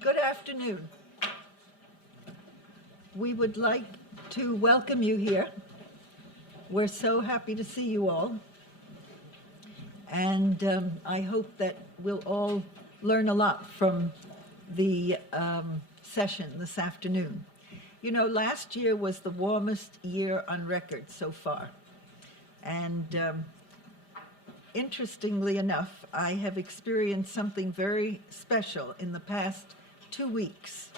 Good afternoon. We would like to welcome you here. We're so happy to see you all. And I hope that we'll all learn a lot from the session this afternoon. You know, last year was the warmest year on record so far. And interestingly enough, I have experienced something very special in the past 2 weeks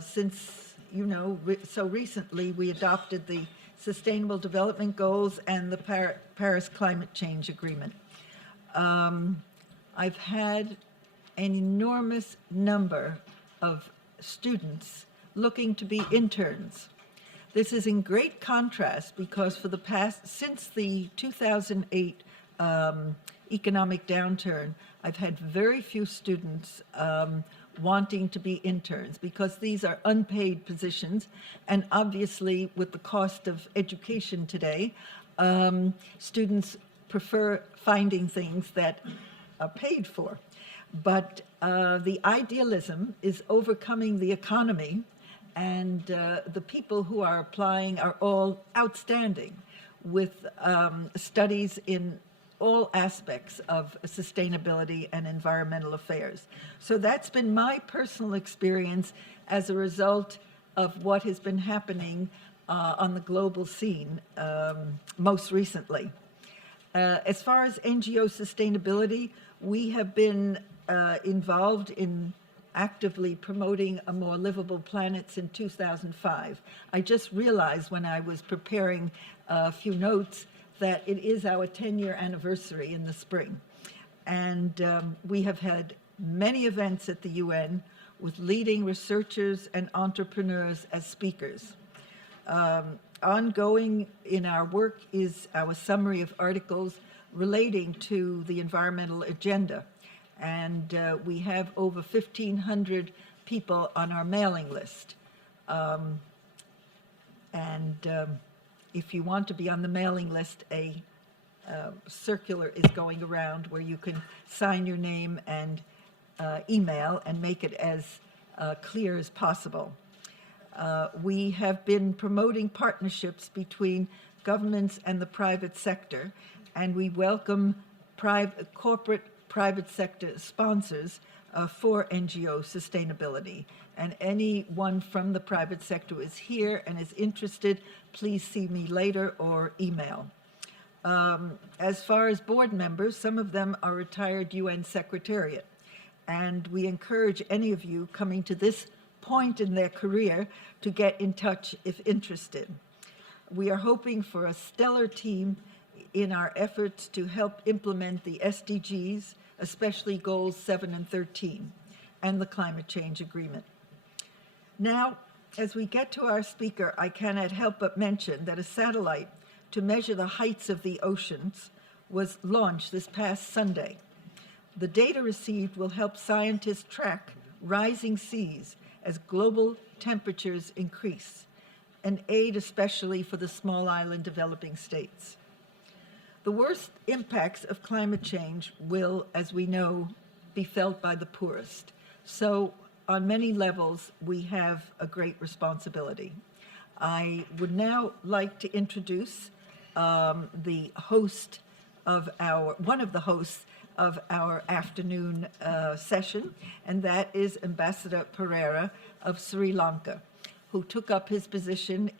since, you know, so recently we adopted the Sustainable Development Goals and the Paris Climate Change Agreement. I've had an enormous number of students looking to be interns. This is in great contrast because for the past, since the 2008 economic downturn, I've had very few students wanting to be interns because these are unpaid positions, and obviously with the cost of education today, students prefer finding things that are paid for. But the idealism is overcoming the economy, and the people who are applying are all outstanding with studies in all aspects of sustainability and environmental affairs. So that's been my personal experience as a result of what has been happening on the global scene most recently. As far as NGO sustainability, we have been involved in actively promoting a more livable planet since 2005. I just realized when I was preparing a few notes that it is our 10-year anniversary in the spring. And we have had many events at the UN with leading researchers and entrepreneurs as speakers. Ongoing in our work is our summary of articles relating to the environmental agenda. And we have over 1,500 people on our mailing list. If you want to be on the mailing list, a circular is going around where you can sign your name and email and make it as clear as possible. We have been promoting partnerships between governments and the private sector, and we welcome corporate private sector sponsors for NGO sustainability. And anyone from the private sector who is here and is interested, please see me later or email. As far as board members, some of them are retired UN Secretariat. And we encourage any of you coming to this point in their career to get in touch if interested. We are hoping for a stellar team in our efforts to help implement the SDGs, especially goals 7 and 13, and the climate change agreement. Now, as we get to our speaker, I cannot help but mention that a satellite to measure the heights of the oceans was launched this past Sunday. The data received will help scientists track rising seas as global temperatures increase, and aid especially for the small island developing states. The worst impacts of climate change will, as we know, be felt by the poorest. So on many levels, we have a great responsibility. I would now like to introduce the host of one of the hosts of our afternoon session, and that is Ambassador Pereira of Sri Lanka, who took up his position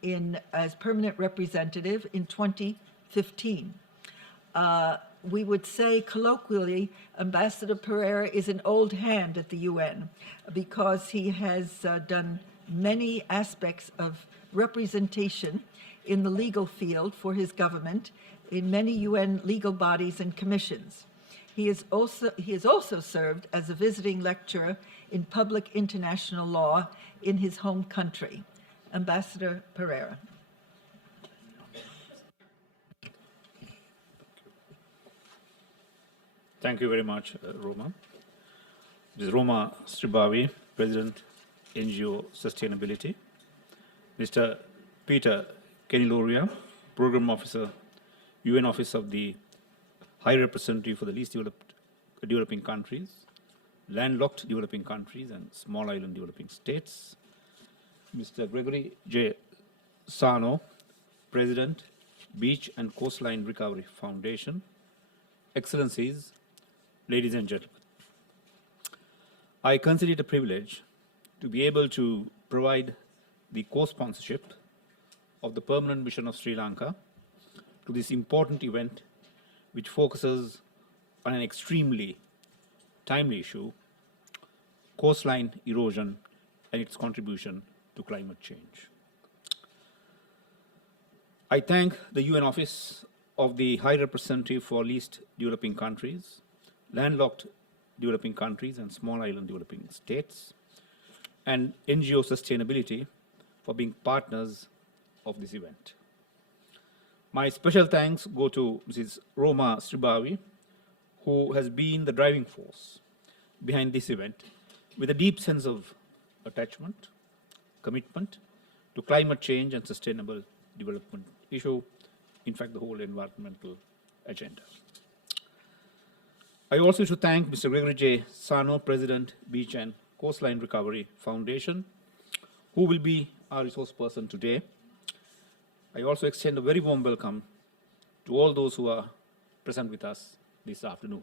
as permanent representative in 2015. We would say colloquially, Ambassador Pereira is an old hand at the UN because he has done many aspects of representation in the legal field for his government in many UN legal bodies and commissions. He has also served as a visiting lecturer in public international law in his home country. Ambassador Pereira. Thank you very much, Roma. This is Roma Sribavi, President, NGO Sustainability. Mr. Peter Keniloria, Program Officer, UN Office of the High Representative for the Least Developing Countries. landlocked developing countries and small island developing states, Mr. Gregory J. Sarno, President, Beach and Coastline Recovery Foundation, Excellencies, ladies and gentlemen. I consider it a privilege to be able to provide the co-sponsorship of the Permanent Mission of Sri Lanka to this important event, which focuses on an extremely timely issue, coastline erosion and its contribution to climate change. I thank the UN Office of the High Representative for Least Developing Countries, landlocked developing countries and small island developing states, and NGO Sustainability for being partners of this event. My special thanks go to Mrs. Roma Sribavi, who has been the driving force behind this event with a deep sense of attachment, commitment to climate change and sustainable development issue, in fact, the whole environmental agenda. I also wish to thank Mr. Gregory J. Sarno, President, Beach and Coastline Recovery Foundation, who will be our resource person today. I also extend a very warm welcome to all those who are present with us this afternoon.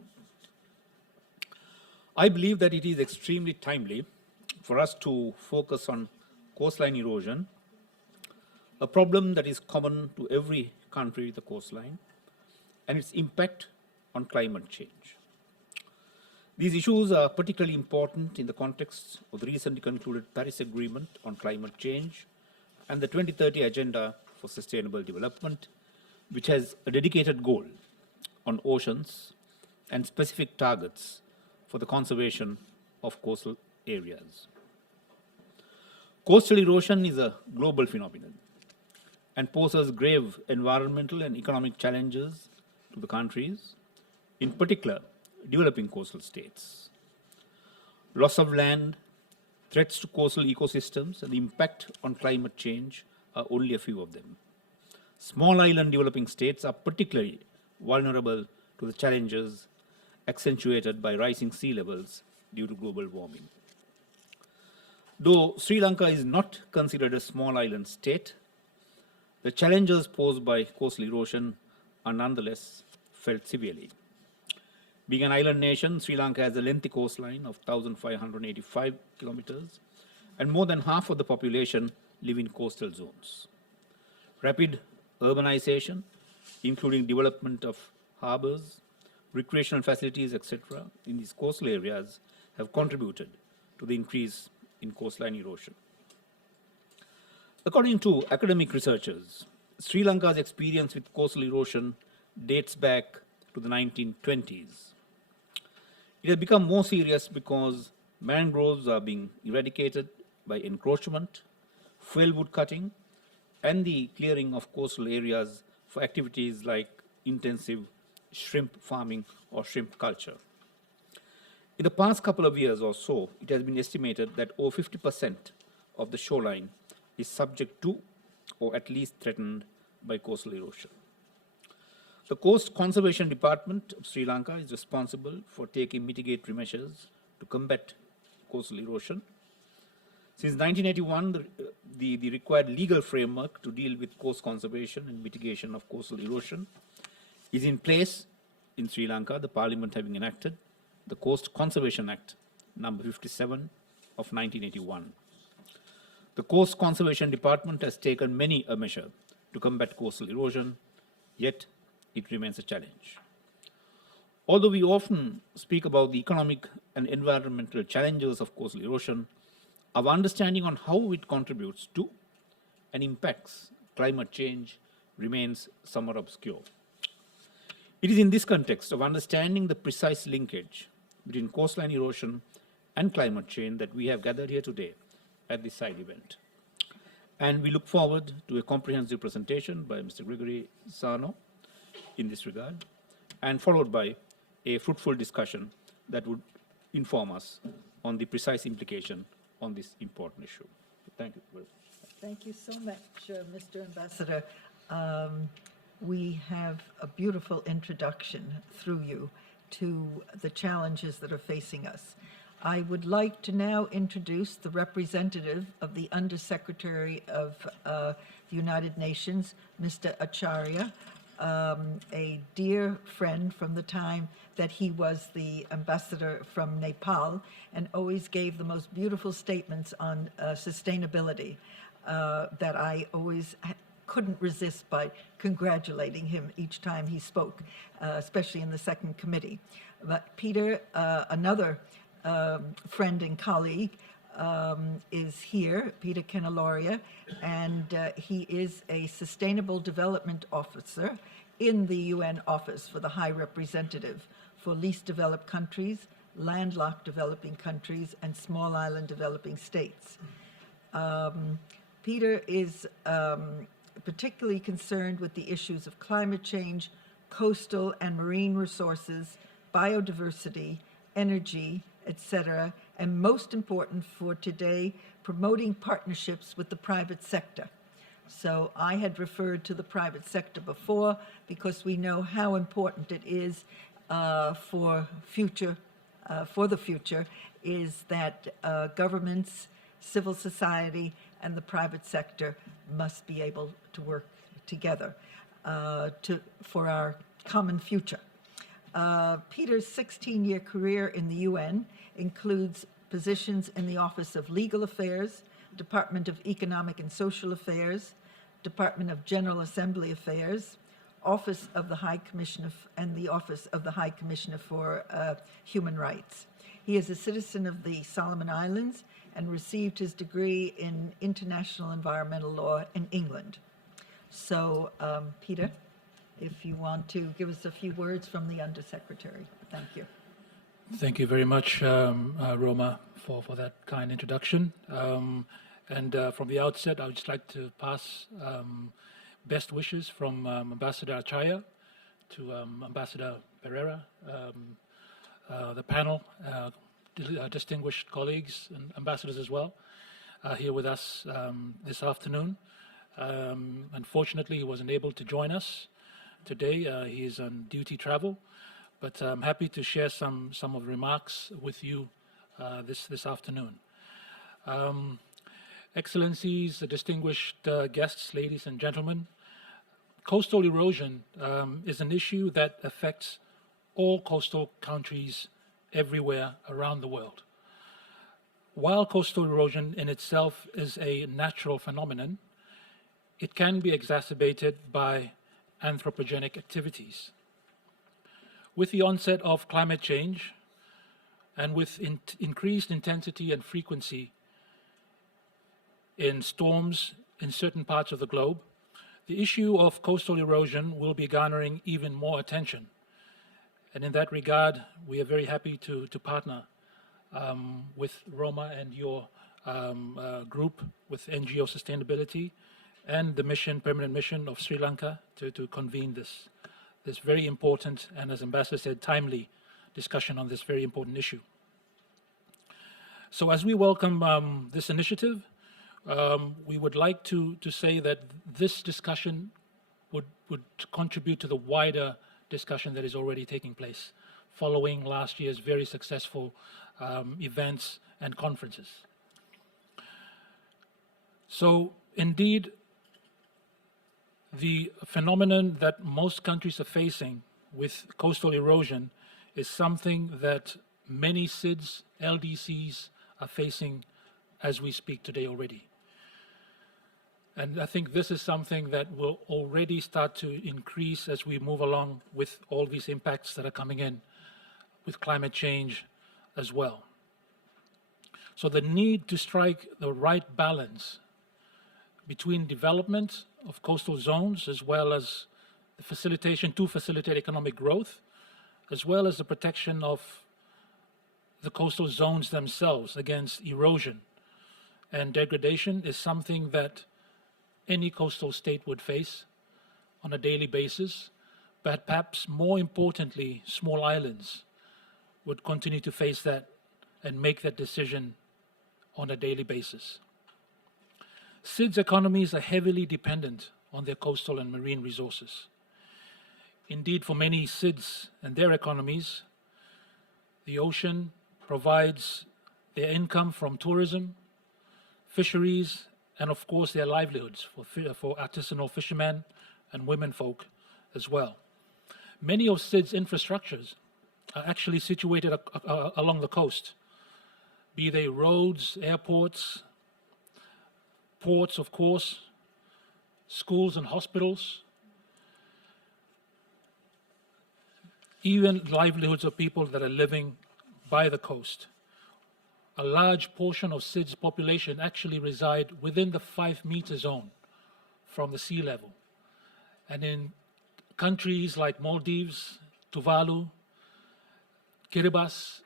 I believe that it is extremely timely for us to focus on coastline erosion, a problem that is common to every country with a coastline, and its impact on climate change. These issues are particularly important in the context of the recently concluded Paris Agreement on climate change and the 2030 Agenda for Sustainable Development, which has a dedicated goal on oceans and specific targets for the conservation of coastal areas. Coastal erosion is a global phenomenon and poses grave environmental and economic challenges to the countries, in particular developing coastal states. Loss of land, threats to coastal ecosystems, and the impact on climate change are only a few of them. Small island developing states are particularly vulnerable to the challenges accentuated by rising sea levels due to global warming. Though Sri Lanka is not considered a small island state, the challenges posed by coastal erosion are nonetheless felt severely. Being an island nation, Sri Lanka has a lengthy coastline of 1,585 kilometers, and more than half of the population live in coastal zones. Rapid urbanization, including development of harbors, recreational facilities, etc., in these coastal areas have contributed to the increase in coastline erosion. According to academic researchers, Sri Lanka's experience with coastal erosion dates back to the 1920s. It has become more serious because mangroves are being eradicated by encroachment, fuel wood cutting, and the clearing of coastal areas for activities like intensive shrimp farming or shrimp culture. In the past couple of years or so, it has been estimated that over 50% of the shoreline is subject to or at least threatened by coastal erosion. The Coast Conservation Department of Sri Lanka is responsible for taking mitigatory measures to combat coastal erosion. Since 1981, the required legal framework to deal with coast conservation and mitigation of coastal erosion is in place in Sri Lanka, the Parliament having enacted the Coast Conservation Act number 57 of 1981. The Coast Conservation Department has taken many a measure to combat coastal erosion, yet it remains a challenge. Although we often speak about the economic and environmental challenges of coastal erosion, our understanding on how it contributes to and impacts climate change remains somewhat obscure. It is in this context of understanding the precise linkage between coastline erosion and climate change that we have gathered here today at this side event. And we look forward to a comprehensive presentation by Mr. Gregory Sarno in this regard, and followed by a fruitful discussion that would inform us on the precise implication on this important issue. Thank you very much. Thank you so much, Mr. Ambassador. We have a beautiful introduction through you to the challenges that are facing us. I would like to now introduce the representative of the Undersecretary of the United Nations, Mr. Acharya, a dear friend from the time that he was the ambassador from Nepal and always gave the most beautiful statements on sustainability that I always couldn't resist by congratulating him each time he spoke, especially in the second committee. But Peter, another friend and colleague, is here, Peter Kenaloria, and he is a Sustainable Development Officer in the UN Office for the High Representative for Least Developed Countries, Landlocked Developing Countries, and Small Island Developing States. Peter is particularly concerned with the issues of climate change, coastal and marine resources, biodiversity, energy, etc., and most important for today, promoting partnerships with the private sector. So I had referred to the private sector before because we know how important it is for the future, is that governments, civil society, and the private sector must be able to work together for our common future. Peter's 16-year career in the UN includes positions in the Office of Legal Affairs, Department of Economic and Social Affairs, Department of General Assembly Affairs, Office of the High Commissioner, and the Office of the High Commissioner for Human Rights. He is a citizen of the Solomon Islands and received his degree in international environmental law in England. So, Peter, if you want to give us a few words from the Undersecretary. Thank you. Thank you very much, Roma, for that kind introduction. And from the outset, I would just like to pass best wishes from Ambassador Acharya to Ambassador Pereira, the panel, distinguished colleagues and ambassadors as well, here with us this afternoon. Unfortunately, he wasn't able to join us today. He is on duty travel, but I'm happy to share some of the remarks with you this afternoon. Excellencies, distinguished guests, ladies and gentlemen, coastal erosion is an issue that affects all coastal countries everywhere around the world. While coastal erosion in itself is a natural phenomenon, it can be exacerbated by anthropogenic activities. With the onset of climate change and with increased intensity and frequency in storms in certain parts of the globe, the issue of coastal erosion will be garnering even more attention. And in that regard, we are very happy to partner with Roma and your group with NGO Sustainability and the permanent mission of Sri Lanka to convene this very important and, as Ambassador said, timely discussion on this very important issue. So as we welcome this initiative, we would like to say that this discussion would contribute to the wider discussion that is already taking place following last year's very successful events and conferences. So indeed, the phenomenon that most countries are facing with coastal erosion is something that many SIDS, LDCs are facing as we speak today already. And I think this is something that will already start to increase as we move along with all these impacts that are coming in with climate change as well. So the need to strike the right balance between development of coastal zones as well as the facilitate economic growth, as well as the protection of the coastal zones themselves against erosion and degradation is something that any coastal state would face on a daily basis, but perhaps more importantly, small islands would continue to face that and make that decision on a daily basis. SIDS economies are heavily dependent on their coastal and marine resources. Indeed, for many SIDS and their economies, the ocean provides their income from tourism, fisheries, and of course their livelihoods for artisanal fishermen and womenfolk as well. Many of SID's infrastructures are actually situated along the coast, be they roads, airports, ports, of course, schools and hospitals, even livelihoods of people that are living by the coast. A large portion of SID's population actually reside within the 5-meter zone from the sea level. And in countries like Maldives, Tuvalu, Kiribati,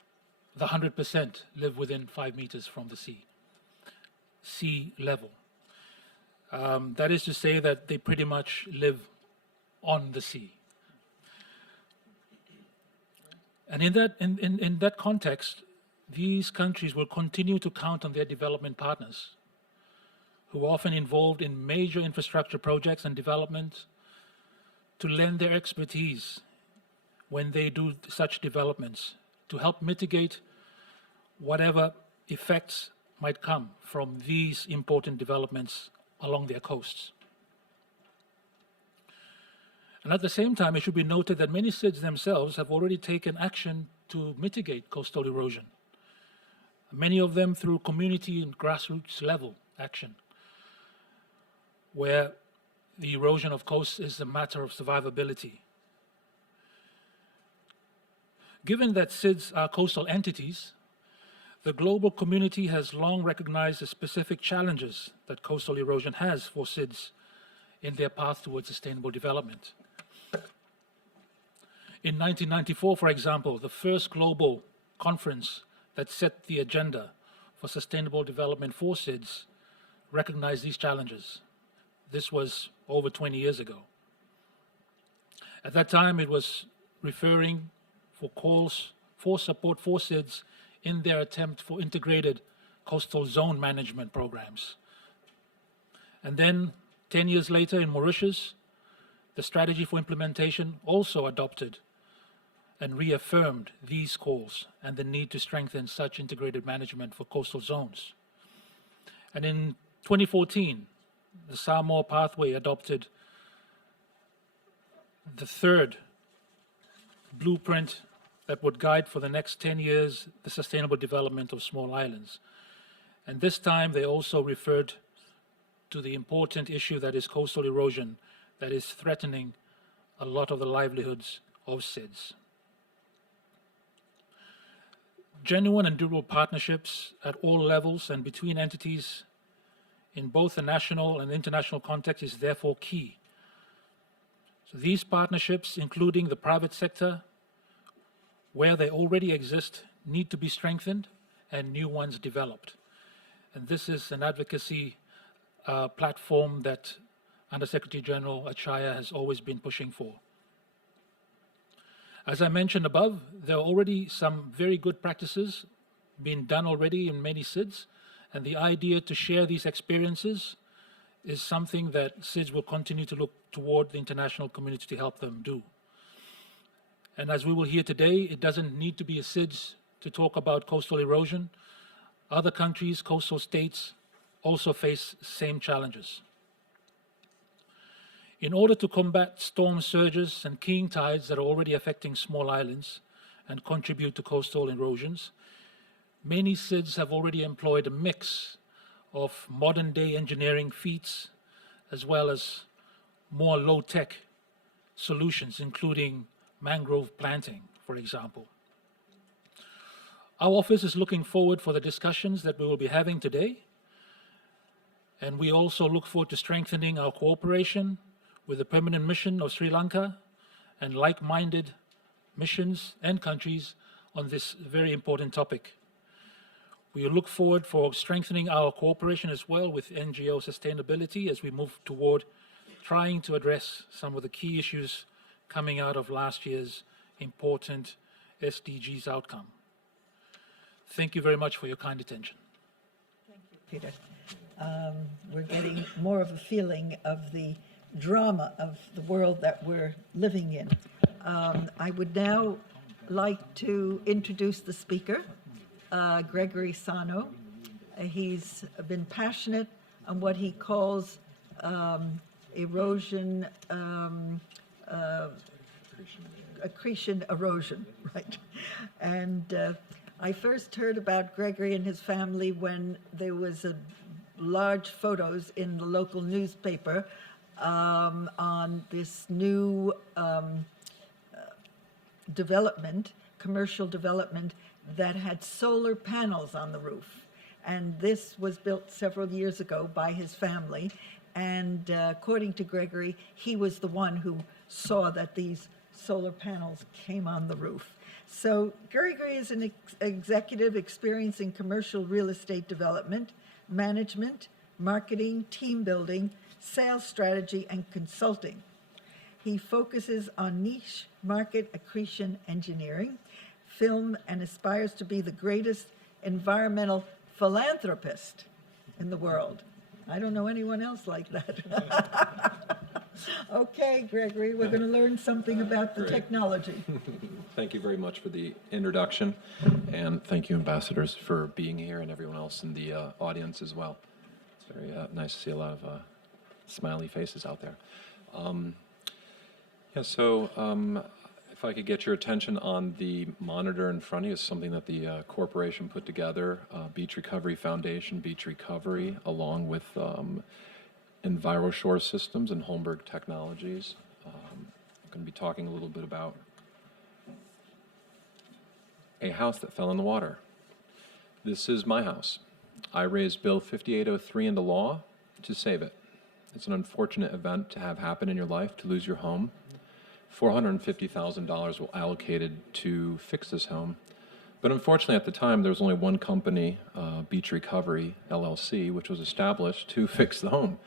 the 100% live within 5 meters from the sea level. That is to say that they pretty much live on the sea. And in that context, these countries will continue to count on their development partners, who are often involved in major infrastructure projects and development, to lend their expertise when they do such developments, to help mitigate whatever effects might come from these important developments along their coasts. And at the same time, it should be noted that many SIDS themselves have already taken action to mitigate coastal erosion, many of them through community and grassroots level action, where the erosion of coasts is a matter of survivability. Given that SIDS are coastal entities, the global community has long recognized the specific challenges that coastal erosion has for SIDS in their path towards sustainable development. In 1994, for example, the first global conference that set the agenda for sustainable development for SIDS recognized these challenges. This was over 20 years ago. At that time, it was referring for calls for support for SIDS in their attempt for integrated coastal zone management programs. And then 10 years later in Mauritius, the strategy for implementation also adopted and reaffirmed these calls and the need to strengthen such integrated management for coastal zones. And in 2014, the Samoa Pathway adopted the third blueprint that would guide for the next 10 years the sustainable development of small islands. And this time they also referred to the important issue that is coastal erosion that is threatening a lot of the livelihoods of SIDS. Genuine and durable partnerships at all levels and between entities in both the national and international context is therefore key. So these partnerships, including the private sector, where they already exist, need to be strengthened and new ones developed. And this is an advocacy platform that Under-Secretary General Achaya has always been pushing for. As I mentioned above, there are already some very good practices being done already in many SIDS, and the idea to share these experiences is something that SIDS will continue to look toward the international community to help them do. And as we will hear today, it doesn't need to be a SIDS to talk about coastal erosion. Other countries, coastal states, also face same challenges. In order to combat storm surges and king tides that are already affecting small islands and contribute to coastal erosions, many SIDS have already employed a mix of modern-day engineering feats as well as more low-tech solutions, including mangrove planting, for example. Our office is looking forward for the discussions that we will be having today, and we also look forward to strengthening our cooperation with the Permanent Mission of Sri Lanka and like-minded missions and countries on this very important topic. We look forward for strengthening our cooperation as well with NGO sustainability as we move toward trying to address some of the key issues coming out of last year's important SDGs outcome. Thank you very much for your kind attention. Thank you, Peter. We're getting more of a feeling of the drama of the world that we're living in. I would now like to introduce the speaker, Gregory Sano. He's been passionate on what he calls erosion, accretion erosion, right? And I first heard about Gregory and his family when there was a large photos in the local newspaper on this new development, commercial development, that had solar panels on the roof. And this was built several years ago by his family. And according to Gregory, he was the one who saw that these solar panels came on the roof. So Gregory is an executive experience in commercial real estate development, management, marketing, team building, sales strategy, and consulting. He focuses on niche market accretion engineering, film, and aspires to be the greatest environmental philanthropist in the world. I don't know anyone else like that. Okay, Gregory, we're going to learn something about the Great. technology. Thank you very much for the introduction, and thank you, ambassadors, for being here, and everyone else in the audience as well. It's very nice to see a lot of smiley faces out there. If I could get your attention on the monitor in front of you, it's something that the corporation put together, Beach Recovery Foundation, Beach Recovery, along with EnviroShore Systems and Holmberg Technologies. I'm going to be talking a little bit about a house that fell in the water. This is my house. I raised Bill 5803 into law to save it. It's an unfortunate event to have happen in your life, to lose your home. $450,000 was allocated to fix this home. But unfortunately, at the time, there was only one company, Beach Recovery, LLC, which was established to fix the home.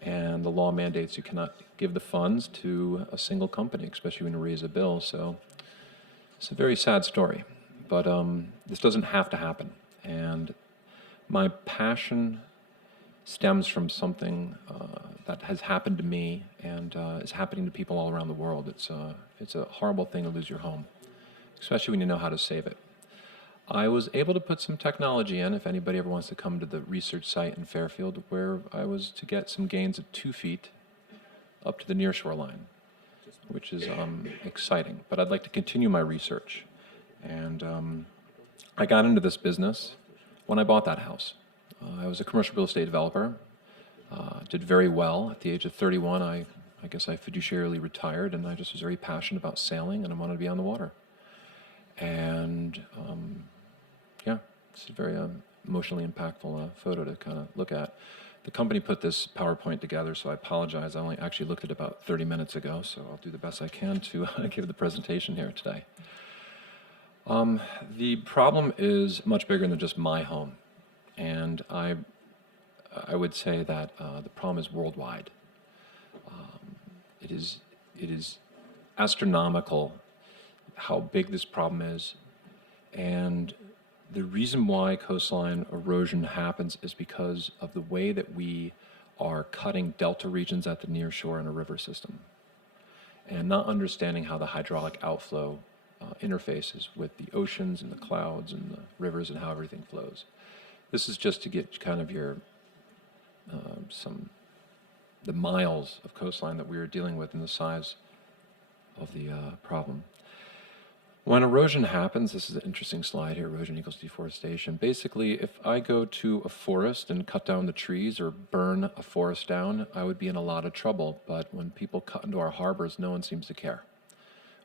And the law mandates you cannot give the funds to a single company, especially when you raise a bill. So it's a very sad story. But this doesn't have to happen. And my passion stems from something that has happened to me and is happening to people all around the world. It's a horrible thing to lose your home, especially when you know how to save it. I was able to put some technology in, if anybody ever wants to come to the research site in Fairfield, where I was to get some gains of 2 feet up to the nearshore line, which is exciting. But I'd like to continue my research. And I got into this business when I bought that house. I was a commercial real estate developer, did very well. At the age of 31, I guess I fiduciarily retired, and I just was very passionate about sailing, and I wanted to be on the water. And yeah, it's a very emotionally impactful photo to kind of look at. The company put this PowerPoint together, so I apologize. I only actually looked at it about 30 minutes ago, so I'll do the best I can to give the presentation here today. The problem is much bigger than just my home. And I would say that the problem is worldwide. It is astronomical how big this problem is. And the reason why coastline erosion happens is because of the way that we are cutting delta regions at the near shore in a river system, and not understanding how the hydraulic outflow interfaces with the oceans and the clouds and the rivers and how everything flows. This is just to get kind of your the miles of coastline that we are dealing with and the size of the problem. When erosion happens, this is an interesting slide here, erosion equals deforestation. Basically, if I go to a forest and cut down the trees or burn a forest down, I would be in a lot of trouble. But when people cut into our harbors, no one seems to care.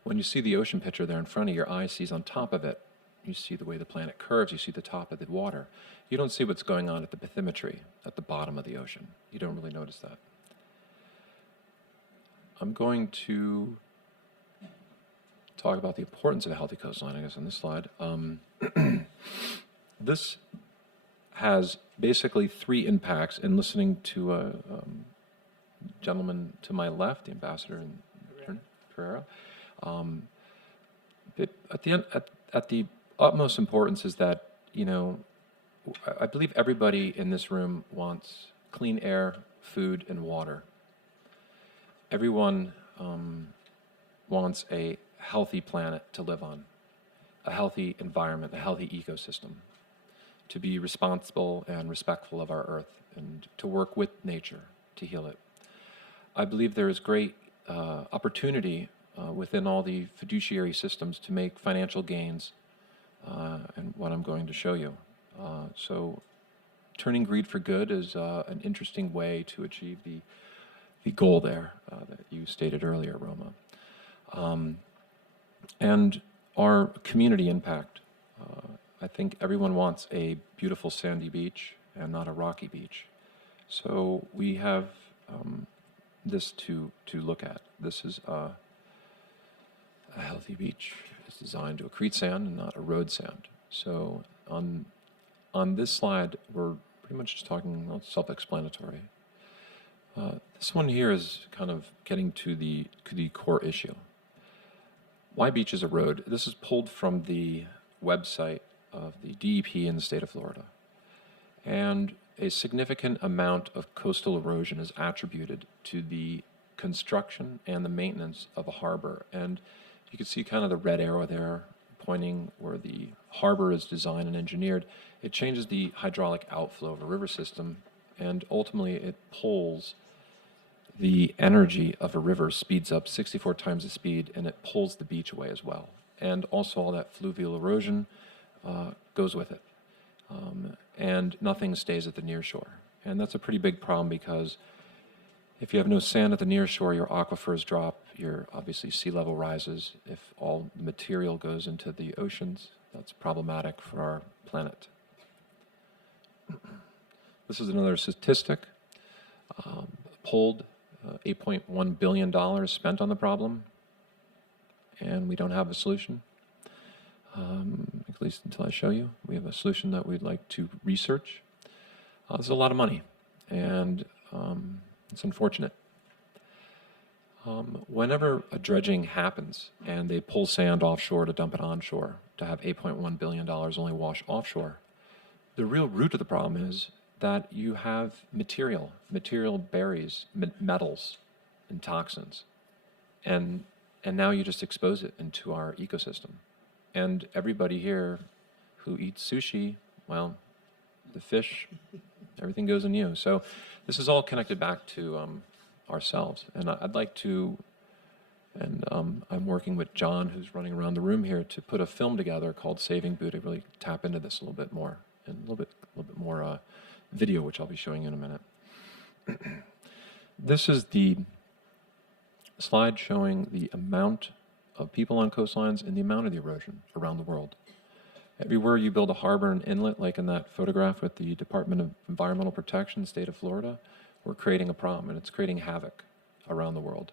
When you see the ocean picture there in front of your eye sees on top of it, you see the way the planet curves, you see the top of the water. You don't see what's going on at the bathymetry, at the bottom of the ocean. You don't really notice that. I'm going to talk about the importance of a healthy coastline, I guess, on this slide. This has basically 3 impacts. In listening to a gentleman to my left, the ambassador in Pereira, at the utmost importance is that, you know, I believe everybody in this room wants clean air, food, and water. Everyone wants a healthy planet to live on, a healthy environment, a healthy ecosystem. to be responsible and respectful of our earth, and to work with nature to heal it. I believe there is great opportunity within all the fiduciary systems to make financial gains, and what I'm going to show you. So turning greed for good is an interesting way to achieve the goal there that you stated earlier, Roma. And our community impact. I think everyone wants a beautiful sandy beach and not a rocky beach. So we have this to look at. This is a healthy beach. It's designed to accrete sand and not erode sand. So on this slide, we're pretty much just talking, well, self-explanatory. This one here is kind of getting to the core issue. Why beaches erode? This is pulled from the website of the DEP in the state of Florida. And a significant amount of coastal erosion is attributed to the construction and the maintenance of a harbor. And you can see kind of the red arrow there pointing where the harbor is designed and engineered. It changes the hydraulic outflow of a river system, and ultimately it pulls the energy of a river, speeds up 64 times the speed, and it pulls the beach away as well. And also all that fluvial erosion goes with it. And nothing stays at the near shore. And that's a pretty big problem, because if you have no sand at the near shore, your aquifers drop, your obviously sea level rises. If all the material goes into the oceans, that's problematic for our planet. This is another statistic. Pulled $8.1 billion spent on the problem, and we don't have a solution. At least until I show you. We have a solution that we'd like to research. There's a lot of money, and it's unfortunate. Whenever a dredging happens and they pull sand offshore to dump it onshore, to have $8.1 billion only wash offshore, the real root of the problem is that you have material buries metals and toxins, and now you just expose it into our ecosystem. And everybody here who eats sushi, well, the fish, everything goes in you. So this is all connected back to ourselves. And I'd like to, and I'm working with John, who's running around the room here, to put a film together called Saving Buddha, really tap into this a little bit more, and a little bit more video, which I'll be showing you in a minute. This is the slide showing the amount of people on coastlines and the amount of the erosion around the world. Everywhere you build a harbor and inlet, like in that photograph with the Department of Environmental Protection, state of Florida, we're creating a problem, and it's creating havoc around the world.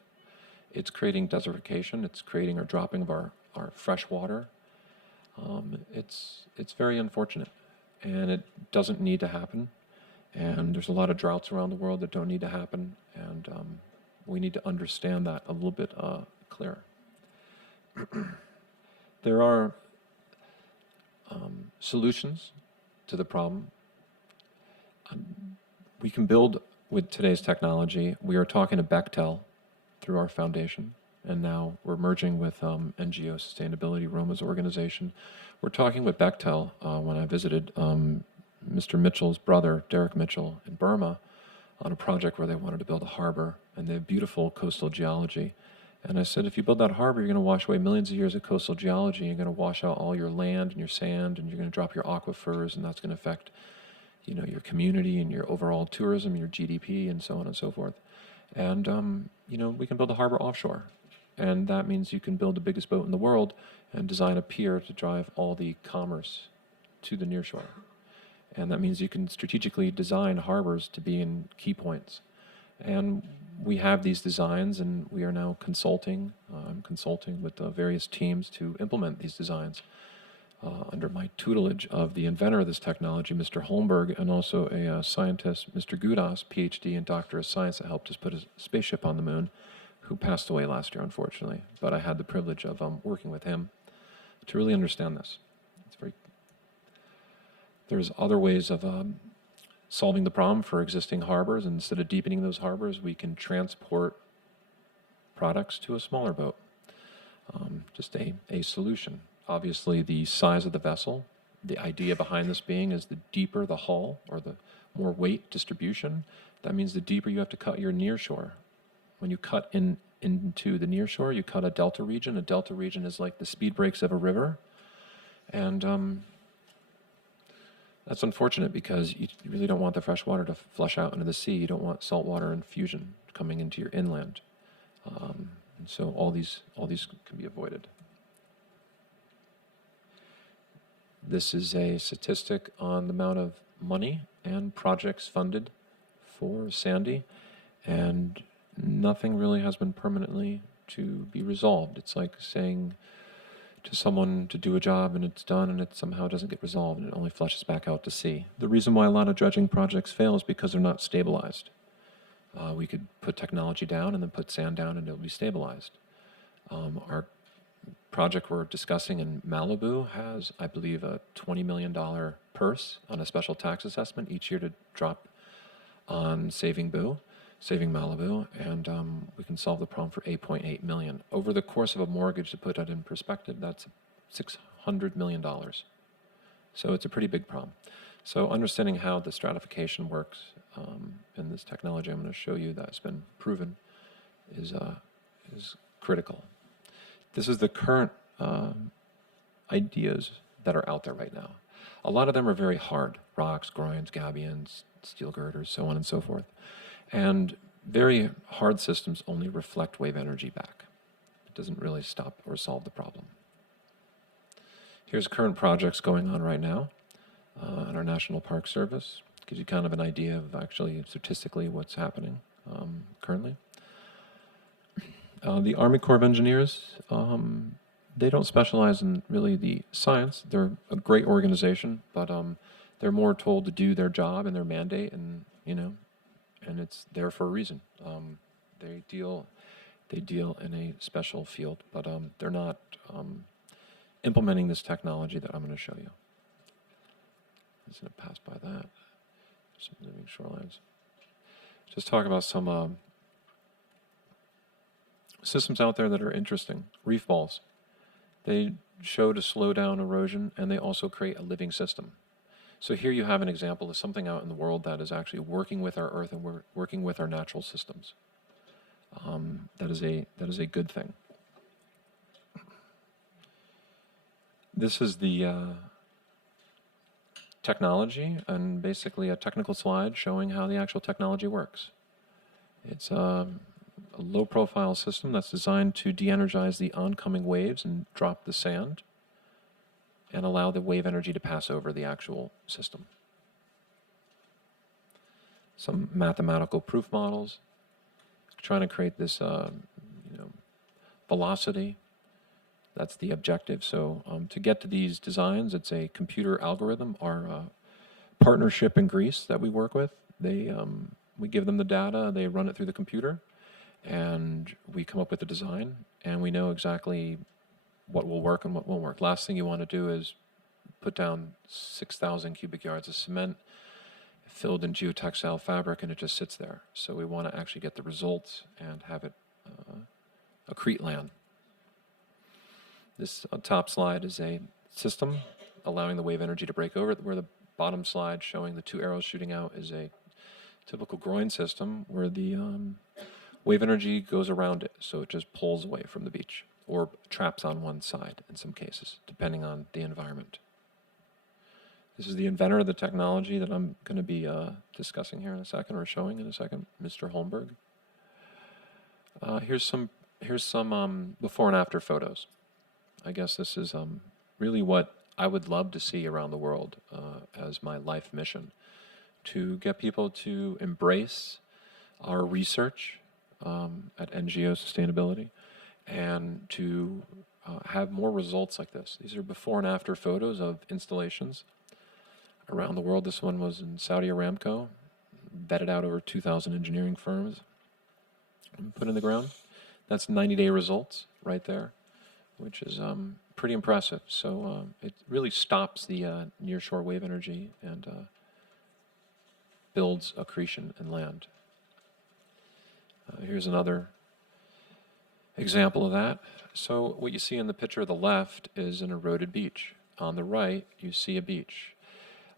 It's creating desertification, it's creating our dropping of our fresh water. It's very unfortunate, and it doesn't need to happen. And there's a lot of droughts around the world that don't need to happen, and we need to understand that a little bit clearer. There are solutions to the problem. We can build with today's technology. We are talking to Bechtel through our foundation, and now we're merging with NGO Sustainability, Roma's organization. We're talking with Bechtel when I visited Mr. Mitchell's brother, Derek Mitchell, in Burma on a project where they wanted to build a harbor, and they have beautiful coastal geology. And I said, if you build that harbor, you're going to wash away millions of years of coastal geology. You're going to wash out all your land and your sand, and you're going to drop your aquifers, and that's going to affect, you know, your community and your overall tourism, your GDP, and so on and so forth. And you know, we can build a harbor offshore, and that means you can build the biggest boat in the world and design a pier to drive all the commerce to the nearshore. And that means you can strategically design harbors to be in key points. And we have these designs, and we are now consulting. I'm consulting with various teams to implement these designs under my tutelage of the inventor of this technology, Mr. Holmberg, and also a scientist, Mr. Gudas, PhD and Doctor of Science, that helped us put a spaceship on the moon, who passed away last year, unfortunately. But I had the privilege of working with him to really understand this. There's other ways of solving the problem for existing harbors. And instead of deepening those harbors, we can transport products to a smaller boat. Just a solution. Obviously, the size of the vessel The idea behind this being is the deeper the hull or the more weight distribution, that means the deeper you have to cut your near shore. When you cut into the near shore, you cut a delta region. A delta region is like the speed breaks of a river. And that's unfortunate because you really don't want the fresh water to flush out into the sea. You don't want saltwater infusion coming into your inland. And so all these can be avoided. This is a statistic on the amount of money and projects funded for Sandy, and nothing really has been permanently to be resolved. It's like saying to someone to do a job and it's done and it somehow doesn't get resolved and it only flushes back out to sea. The reason why a lot of dredging projects fail is because they're not stabilized. We could put technology down and then put sand down and it'll be stabilized. Our project we're discussing in Malibu has, I believe, a $20 million purse on a special tax assessment each year to drop on saving Malibu, and we can solve the problem for $8.8 million. Over the course of a mortgage, to put that in perspective, that's $600 million. So it's a pretty big problem. So understanding how the stratification works in this technology I'm going to show you that's been proven is critical. This is the current ideas that are out there right now. A lot of them are very hard: rocks, groins, gabions, steel girders, so on and so forth. And very hard systems only reflect wave energy back. It doesn't really stop or solve the problem. Here's current projects going on right now in our National Park Service. Gives you kind of an idea of actually statistically what's happening currently. The Army Corps of Engineers, they don't specialize in really the science. They're a great organization, but they're more told to do their job and their mandate, and and it's there for a reason. They deal in a special field, but they're not implementing this technology that I'm going to show you. I'm just going to pass by that. Some living shorelines. Just talk about some systems out there that are interesting. Reef balls. They show to slow down erosion, and they also create a living system. So here you have an example of something out in the world that is actually working with our Earth and we're working with our natural systems. That is a good thing. This is the technology, and basically a technical slide showing how the actual technology works. It's a low-profile system that's designed to de-energize the oncoming waves and drop the sand and allow the wave energy to pass over the actual system. Some mathematical proof models, trying to create this velocity. That's the objective. So to get to these designs, it's a computer algorithm. Our partnership in Greece that we work with, we give them the data, they run it through the computer, and we come up with a design, and we know exactly what will work and what won't work. Last thing you want to do is put down 6,000 cubic yards of cement filled in geotextile fabric and it just sits there. So we want to actually get the results and have it accrete land. This top slide is a system allowing the wave energy to break over, where the bottom slide showing the two arrows shooting out is a typical groin system where the wave energy goes around it, so it just pulls away from the beach or traps on one side in some cases, depending on the environment. This is the inventor of the technology that I'm going to be discussing here in a second, or showing in a second, Mr. Holmberg. Here's some before and after photos. I guess this is really what I would love to see around the world as my life mission, to get people to embrace our research at NGO Sustainability and to have more results like this. These are before and after photos of installations around the world. This one was in Saudi Aramco, vetted out over 2,000 engineering firms and put in the ground. That's 90-day results right there, which is pretty impressive. So it really stops the nearshore wave energy and builds accretion in land. Here's another example of that. So what you see in the picture of the left is an eroded beach. on the right, you see a beach.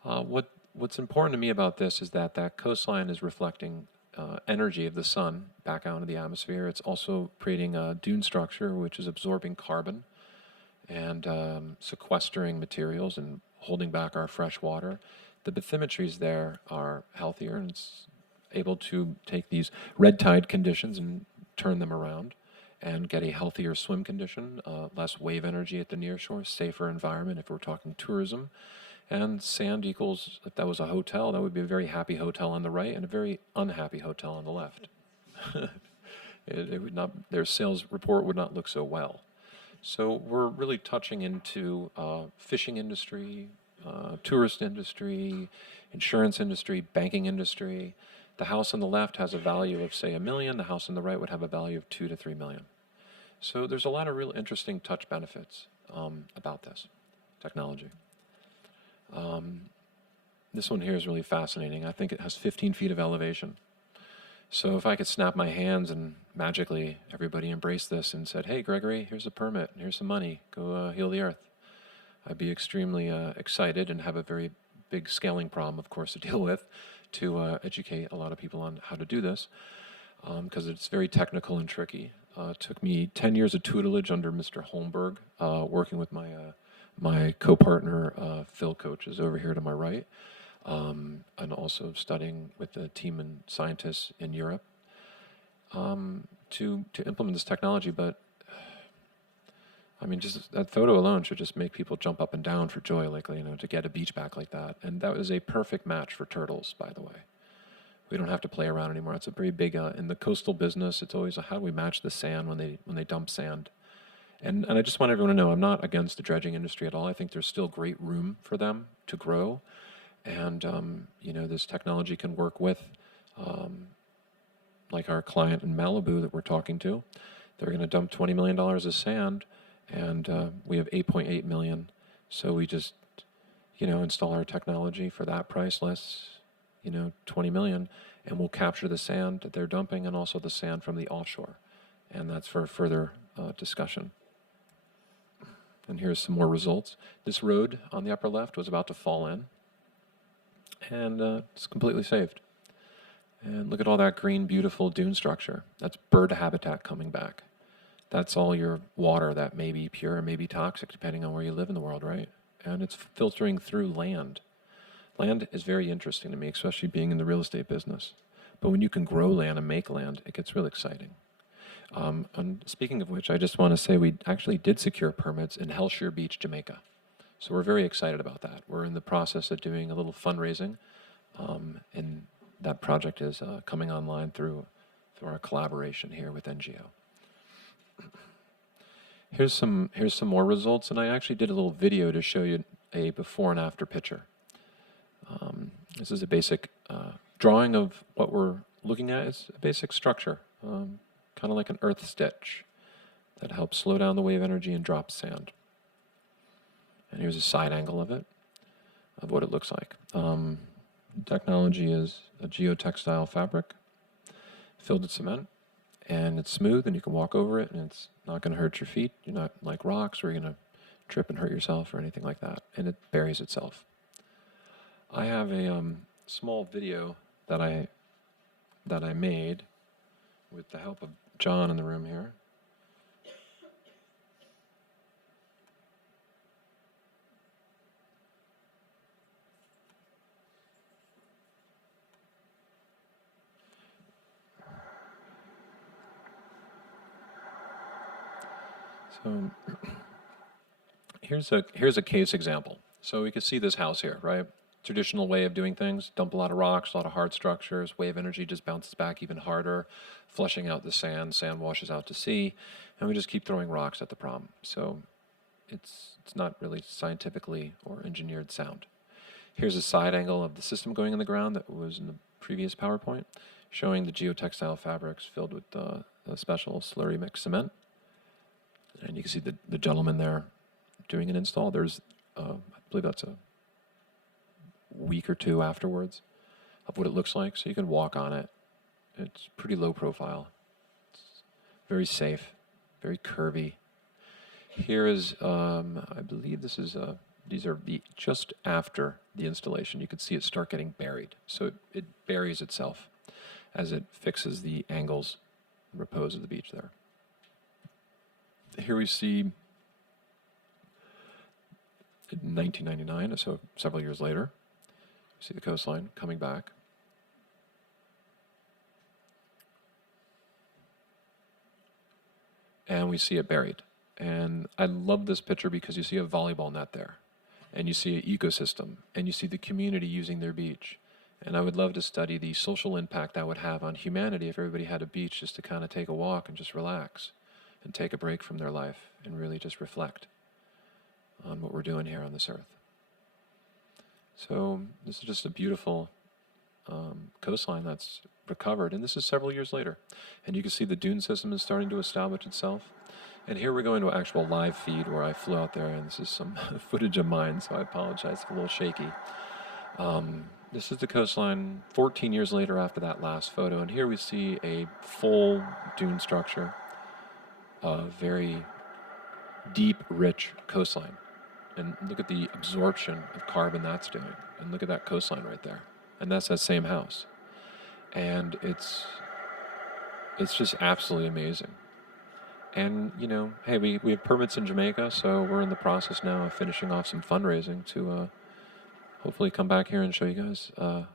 What's important to me about this is that that coastline is reflecting energy of the sun back out into the atmosphere. It's also creating a dune structure, which is absorbing carbon and sequestering materials and holding back our fresh water. The bathymetries there are healthier, and it's able to take these red tide conditions and turn them around and get a healthier swim condition, less wave energy at the near shore, safer environment if we're talking tourism. And sand equals, if that was a hotel, that would be a very happy hotel on the right and a very unhappy hotel on the left. It would not, their sales report would not look so well. So we're really touching into fishing industry, tourist industry, insurance industry, banking industry. The house on the left has a value of, say, $1 million. The house on the right would have a value of $2 to $3 million. So there's a lot of real interesting touch benefits about this technology. This one here is really fascinating. I think it has 15 feet of elevation. So if I could snap my hands and magically everybody embraced this and said, hey, Gregory, here's a permit, here's some money, go heal the earth, I'd be extremely excited and have a very big scaling problem, of course, to deal with, to educate a lot of people on how to do this, because it's very technical and tricky. It took me 10 years of tutelage under Mr. Holmberg, working with my co-partner, Phil Coach, is over here to my right, and also studying with the team and scientists in Europe to implement this technology. But I mean, just that photo alone should just make people jump up and down for joy, like, you know, to get a beach back like that. And that was a perfect match for turtles, by the way. We don't have to play around anymore. It's a very big, in the coastal business, it's always how do we match the sand when they dump sand. And I just want everyone to know I'm not against the dredging industry at all. I think there's still great room for them to grow. And, you know, this technology can work with, like our client in Malibu that we're talking to. They're going to dump $20 million of sand, and we have 8.8 million. So we just, you know, install our technology for that price, less, you know, 20 million, and we'll capture the sand that they're dumping and also the sand from the offshore. And that's for further discussion. And here's some more results. This road on the upper left was about to fall in, and it's completely saved. And look at all that green, beautiful dune structure. That's bird habitat coming back. That's all your water that may be pure and may be toxic, depending on where you live in the world, right? And it's filtering through land. Land is very interesting to me, especially being in the real estate business. But when you can grow land and make land, it gets really exciting. And speaking of which, I just want to say we actually did secure permits in Hellshire Beach, Jamaica. So we're very excited about that. We're in the process of doing a little fundraising, and that project is coming online through our collaboration here with NGO. Here's some more results, and I actually did a little video to show you a before and after picture. This is a basic drawing of what we're looking at. It's a basic structure, kind of like an earth stitch that helps slow down the wave energy and drop sand. And here's a side angle of it, of what it looks like. Technology is a geotextile fabric filled with cement, and it's smooth and you can walk over it and it's not going to hurt your feet. You're not like rocks where you're going to trip and hurt yourself or anything like that, and it buries itself. I have a small video that I made with the help of John in the room here. So here's a case example. So we can see this house here, right? Traditional way of doing things, dump a lot of rocks, a lot of hard structures, wave energy just bounces back even harder, flushing out the sand, sand washes out to sea, and we just keep throwing rocks at the problem. So it's not really scientifically or engineered sound. Here's a side angle of the system going in the ground that was in the previous PowerPoint, showing the geotextile fabrics filled with the special slurry mix cement. And you can see the gentleman there doing an install. There's, I believe that's a week or two afterwards of what it looks like. So you can walk on it. It's pretty low profile. It's very safe, very curvy. Here is, I believe this is these are just after the installation. You could see it start getting buried. So it buries itself as it fixes the angles and repose of the beach there. Here we see in 1999, so several years later, you see the coastline coming back. And we see it buried. And I love this picture because you see a volleyball net there, and you see an ecosystem, and you see the community using their beach. And I would love to study the social impact that would have on humanity if everybody had a beach just to kind of take a walk and just relax and take a break from their life and really just reflect on what we're doing here on this earth. So this is just a beautiful coastline that's recovered, and this is several years later. And you can see the dune system is starting to establish itself. And here we're going to an actual live feed where I flew out there, and this is some footage of mine, so I apologize, it's a little shaky. This is the coastline 14 years later after that last photo, and here we see a full dune structure, a very deep, rich coastline. And look at the absorption of carbon that's doing. And look at that coastline right there. And that's that same house. And it's just absolutely amazing. And, you know, hey, we have permits in Jamaica, so we're in the process now of finishing off some fundraising to hopefully come back here and show you guys a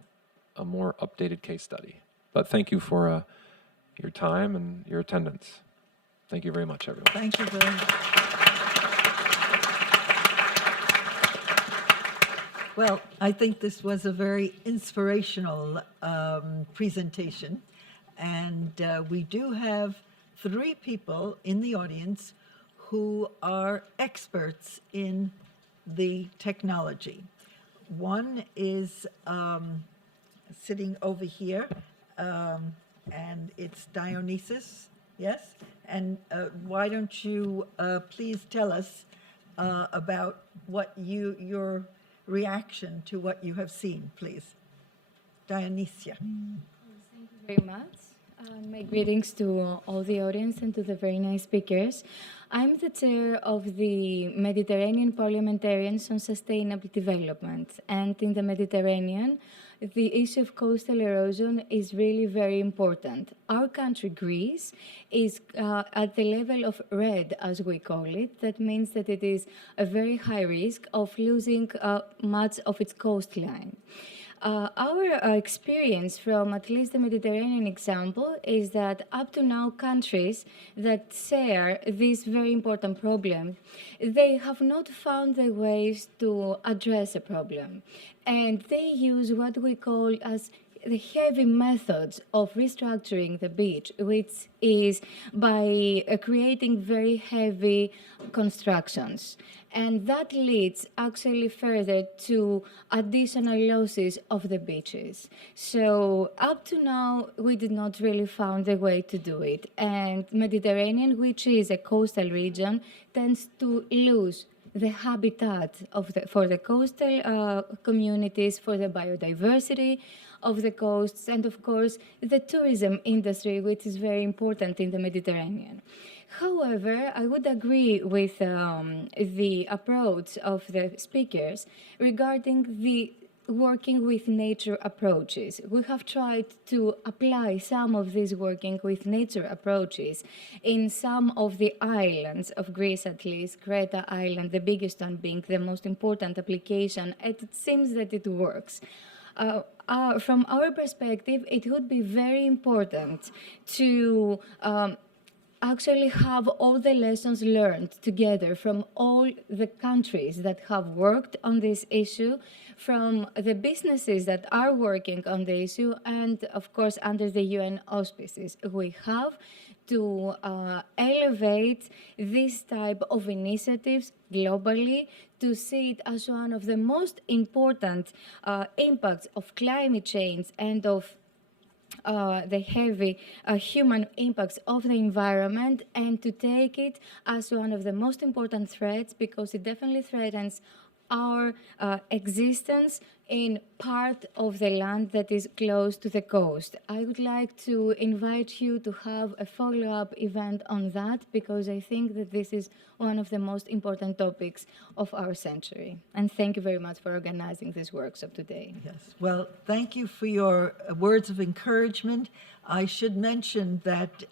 more updated case study. But thank you for your time and your attendance. Thank you very much, everyone. Thank you very much. Well, I think this was a very inspirational presentation, and we do have 3 people in the audience who are experts in the technology. One is sitting over here, and it's Dionysus, yes? And why don't you please tell us about what your reaction to what you have seen, please. Dionysia. Thank you very much. My greetings to all the audience and to the very nice speakers. I'm the chair of the Mediterranean Parliamentarians on Sustainable Development. And in the Mediterranean, the issue of coastal erosion is really very important. Our country, Greece, is at the level of red, as we call it. That means that it is a very high risk of losing much of its coastline. Our experience from at least the Mediterranean example is that up to now countries that share this very important problem, they have not found the ways to address a problem. And they use what we call as the heavy methods of restructuring the beach, which is by creating very heavy constructions. And that leads actually further to additional losses of the beaches. So up to now, we did not really find a way to do it. And Mediterranean, which is a coastal region, tends to lose the habitat for the coastal communities, for the biodiversity of the coasts, and of course, the tourism industry, which is very important in the Mediterranean. However, I would agree with the approach of the speakers regarding the working with nature approaches. We have tried to apply some of these working with nature approaches in some of the islands of Greece, at least, Creta Island, the biggest one being the most important application, and it seems that it works. From our perspective, it would be very important to actually have all the lessons learned together from all the countries that have worked on this issue, from the businesses that are working on the issue, and of course under the UN auspices. We have to elevate this type of initiatives globally to see it as one of the most important impacts of climate change and of the heavy human impacts of the environment, and to take it as one of the most important threats, because it definitely threatens our existence in part of the land that is close to the coast. I would like to invite you to have a follow-up event on that, because I think that this is one of the most important topics of our century. And thank you very much for organizing this workshop today. Yes, well, thank you for your words of encouragement. I should mention that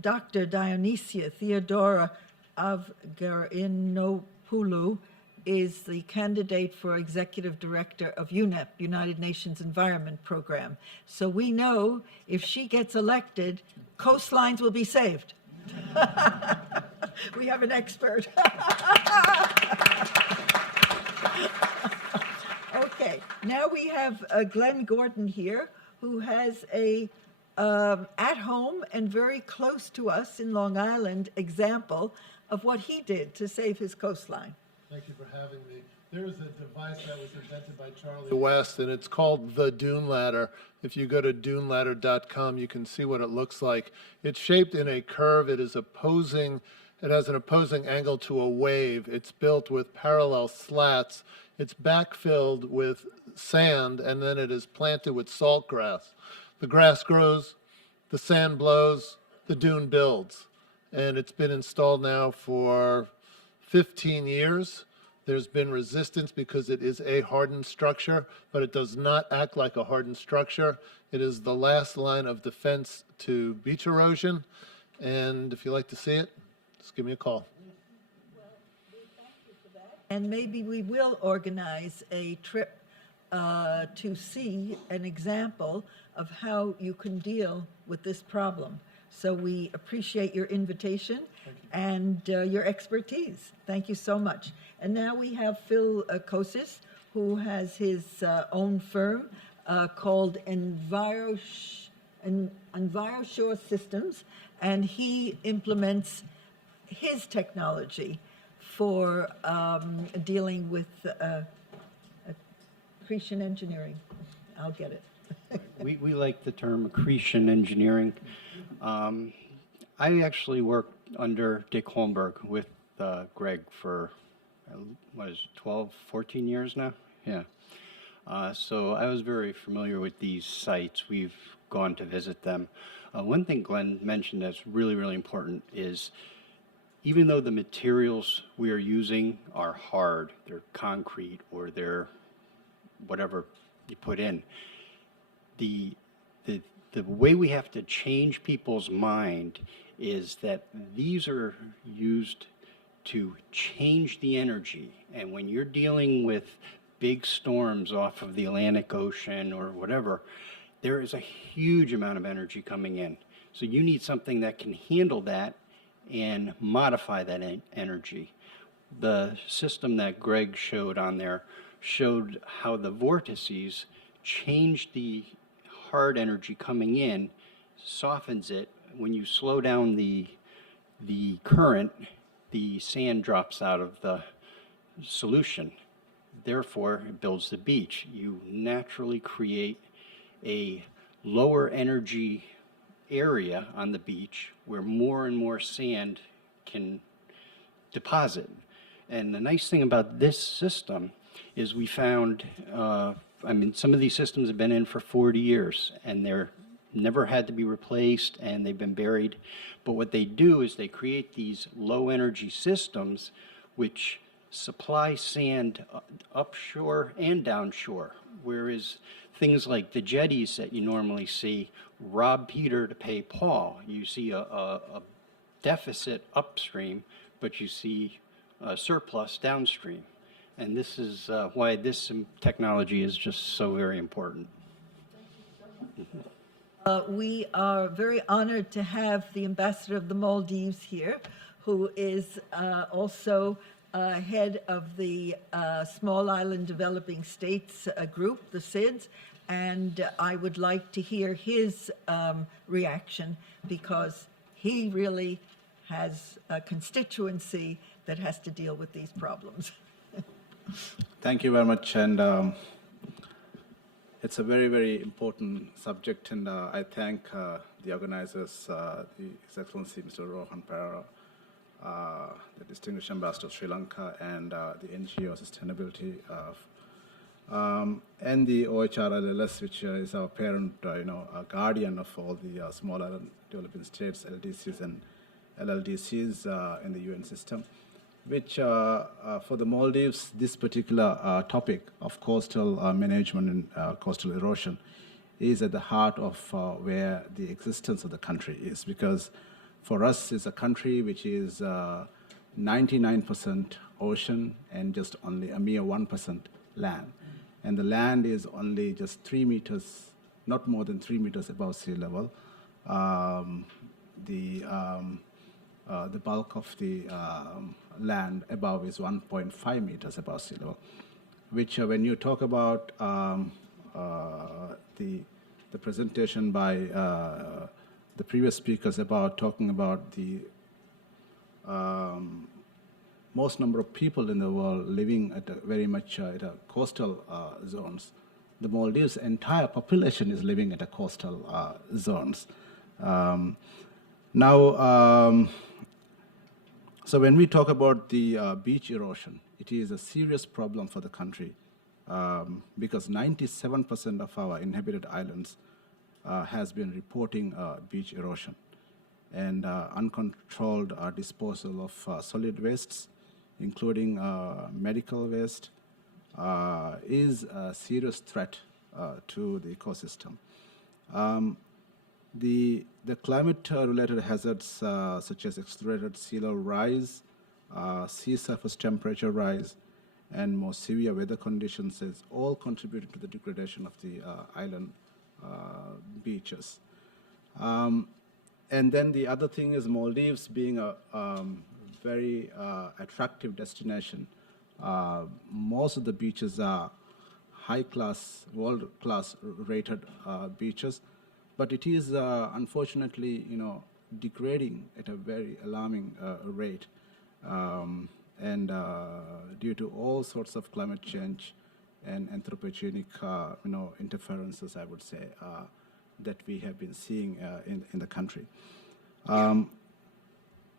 Dr. Dionysia Theodora Avgerinopoulou is the candidate for executive director of UNEP, United Nations Environment Program. So we know if she gets elected, coastlines will be saved. We have an expert. Okay, now we have Glenn Gordon here, who has a at-home and very close to us in Long Island example of what he did to save his coastline. Thank you for having me. There's a device that was invented by Charlie West, and it's called the Dune Ladder. If you go to duneladder.com, you can see what it looks like. It's shaped in a curve. It has an opposing angle to a wave. It's built with parallel slats. It's backfilled with sand, and then it is planted with salt grass. The grass grows, the sand blows, the dune builds. And it's been installed now for 15 years. There's been resistance because it is a hardened structure, but it does not act like a hardened structure. It is the last line of defense to beach erosion. And if you like to see it, just give me a call. And maybe we will organize a trip to see an example of how you can deal with this problem. So we appreciate your invitation and your expertise. Thank you so much. And now we have Phil Kosis, who has his own firm called EnviroShore Systems, and he implements his technology for dealing with accretion engineering. I'll get it. We like the term accretion engineering. I actually worked under Dick Holmberg with Greg for, 12, 14 years now? Yeah. So I was very familiar with these sites. We've gone to visit them. One thing Glenn mentioned that's really, really important is even though the materials we are using are hard, they're concrete or they're whatever you put in, the way we have to change people's mind is that these are used to change the energy. And when you're dealing with big storms off of the Atlantic Ocean or whatever, there is a huge amount of energy coming in. So you need something that can handle that and modify that energy. The system that Greg showed on there showed how the vortices change the hard energy coming in, softens it. When you slow down the current, the sand drops out of the solution. Therefore, it builds the beach. You naturally create a lower energy area on the beach where more and more sand can deposit. And the nice thing about this system is we found, some of these systems have been in for 40 years and they're never had to be replaced and they've been buried. But what they do is they create these low energy systems which supply sand upshore and downshore, whereas things like the jetties that you normally see rob Peter to pay Paul. You see a deficit upstream, but you see a surplus downstream. And this is why this technology is just so very important. We are very honored to have the ambassador of the Maldives here, who is also head of the Small Island Developing States group, the SIDS, and I would like to hear his reaction because he really has a constituency that has to deal with these problems. Thank you very much, and it's a very, very important subject, and I thank the organizers, His Excellency Mr. Rohan Perera, the distinguished ambassador of Sri Lanka, and the NGO Sustainability, and the OHRLLS, which is our parent, guardian of all the small island developing states, LDCs and LLDCs in the UN system, which for the Maldives, this particular topic of coastal management and coastal erosion is at the heart of where the existence of the country is, because for us, it's a country which is 99% ocean and just only a mere 1% land. And the land is only just 3 meters, not more than 3 meters above sea level. The bulk of the land above is 1.5 meters above sea level, which when you talk about the presentation by the previous speakers about talking about the most number of people in the world living at very much at a coastal zones. The Maldives' entire population is living at a coastal zones. So when we talk about the beach erosion, it is a serious problem for the country because 97% of our inhabited islands has been reporting beach erosion, and uncontrolled disposal of solid wastes, including medical waste, is a serious threat to the ecosystem. The climate-related hazards such as accelerated sea level rise, sea surface temperature rise, and more severe weather conditions is all contributed to the degradation of the island beaches. And then the other thing is Maldives being a very attractive destination. Most of the beaches are high-class, world-class rated beaches, but it is unfortunately, degrading at a very alarming rate, and due to all sorts of climate change and anthropogenic, interferences, I would say, that we have been seeing in the country.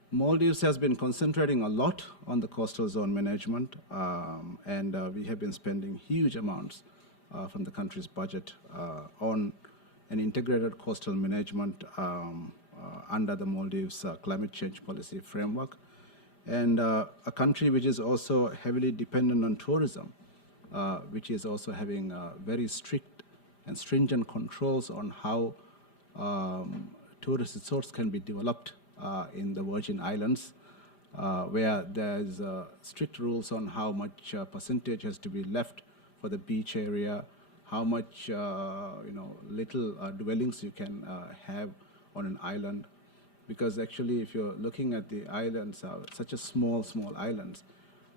Maldives has been concentrating a lot on the coastal zone management, and we have been spending huge amounts from the country's budget on an integrated coastal management under the Maldives climate change policy framework, and a country which is also heavily dependent on tourism, which is also having very strict and stringent controls on how tourist resorts can be developed in the Virgin Islands, where there's strict rules on how much percentage has to be left for the beach area, how much little dwellings you can have on an island, because actually if you're looking at the islands, such a small islands,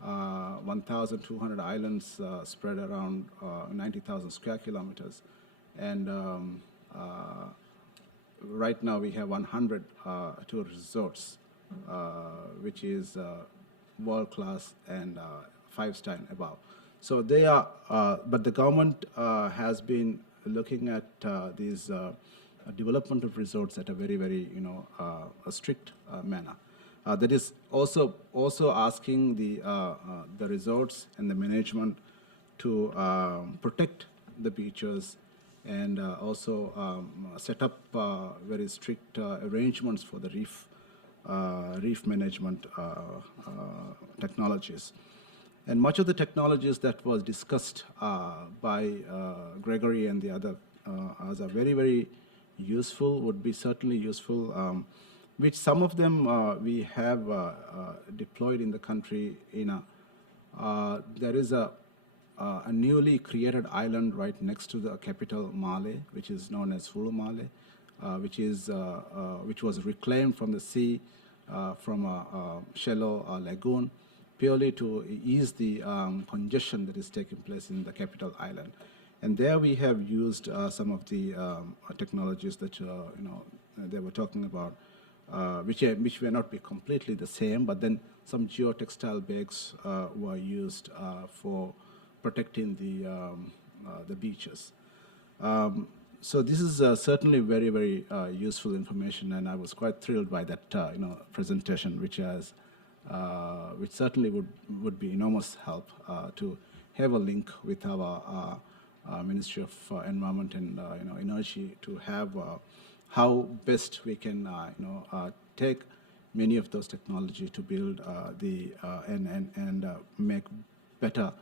1,200 islands spread around 90,000 square kilometers, and right now we have 100 tourist resorts, which is world-class and 5-star and above. So they are, but the government has been looking at these development of resorts at a very, very, a strict manner. That is also asking the resorts and the management to protect the beaches and also set up very strict arrangements for the reef management technologies. And much of the technologies that was discussed by Gregory and the other are very, very useful, would be certainly useful, which some of them we have deployed in the country. There is a newly created island right next to the capital Male, which is known as Hulu Male, which was reclaimed from the sea from a shallow lagoon, purely to ease the congestion that is taking place in the capital island. And there we have used some of the technologies that they were talking about, which may not be completely the same, but then some geotextile bags were used for protecting the beaches. So this is certainly very, very useful information, and I was quite thrilled by that presentation, which has which certainly would be enormous help to have a link with our Ministry of Environment and Energy to have how best we can take many of those technology to build and make better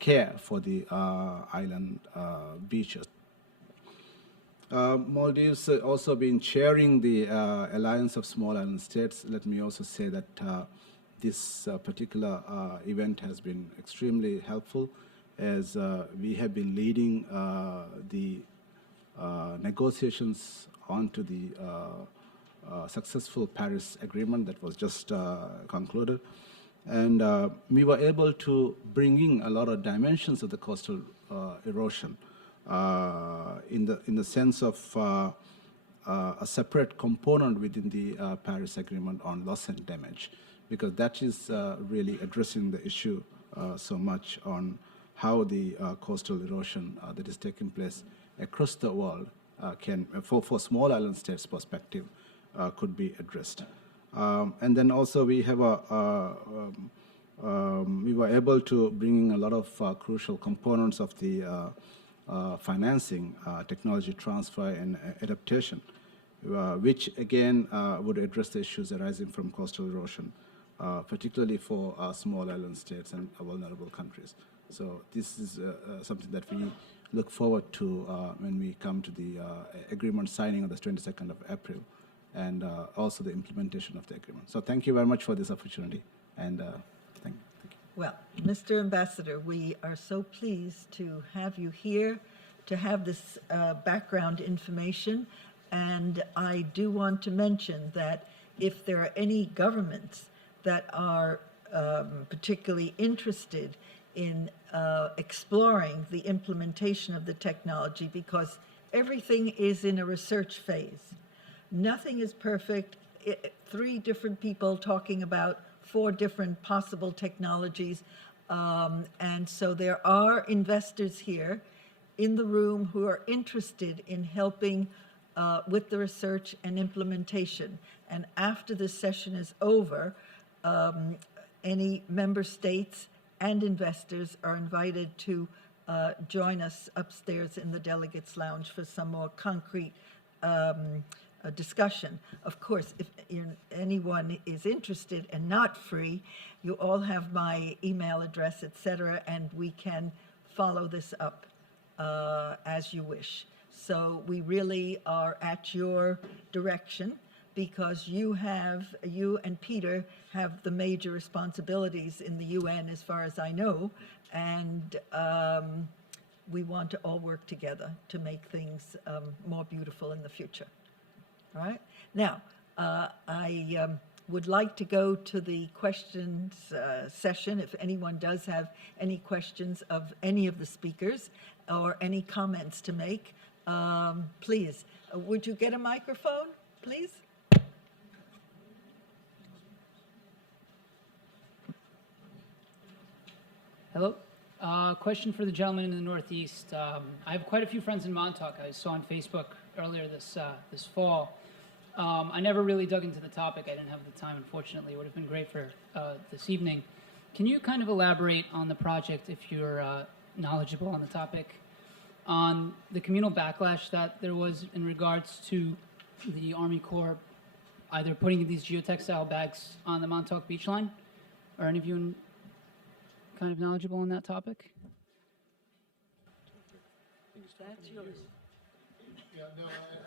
care for the island beaches. Maldives also been chairing the Alliance of Small Island States. Let me also say that this particular event has been extremely helpful as we have been leading the negotiations onto the successful Paris Agreement that was just concluded. And we were able to bring in a lot of dimensions of the coastal erosion in the sense of a separate component within the Paris Agreement on loss and damage, because that is really addressing the issue so much on how the coastal erosion that is taking place across the world can, for small island states perspective, could be addressed. And then also we have we were able to bring in a lot of crucial components of the financing, technology transfer and adaptation, which again would address the issues arising from coastal erosion, particularly for small island states and vulnerable countries. So this is something that we look forward to when we come to the agreement signing on the 22nd of April, and also the implementation of the agreement. So thank you very much for this opportunity, and thank you. Well, Mr. Ambassador, we are so pleased to have you here, to have this background information. And I do want to mention that if there are any governments that are particularly interested in exploring the implementation of the technology, because everything is in a research phase. Nothing is perfect. 3 different people talking about 4 different possible technologies. And so there are investors here in the room who are interested in helping with the research and implementation. And after this session is over, any member states and investors are invited to join us upstairs in the Delegates Lounge for some more concrete discussion. Of course, if anyone is interested and not free, you all have my email address, etc., and we can follow this up as you wish. So we really are at your direction, because you and Peter have the major responsibilities in the UN, as far as I know, and we want to all work together to make things more beautiful in the future. All right? Now, I would like to go to the questions session. If anyone does have any questions of any of the speakers or any comments to make, please. Would you get a microphone, please? Hello. Question for the gentleman in the Northeast. I have quite a few friends in Montauk. I saw on Facebook earlier this fall. I never really dug into the topic. I didn't have the time, unfortunately. It would have been great for this evening. Can you kind of elaborate on the project, if you're knowledgeable on the topic, on the communal backlash that there was in regards to the Army Corps either putting these geotextile bags on the Montauk beach line? Are any of you kind of knowledgeable on that topic? That's yours.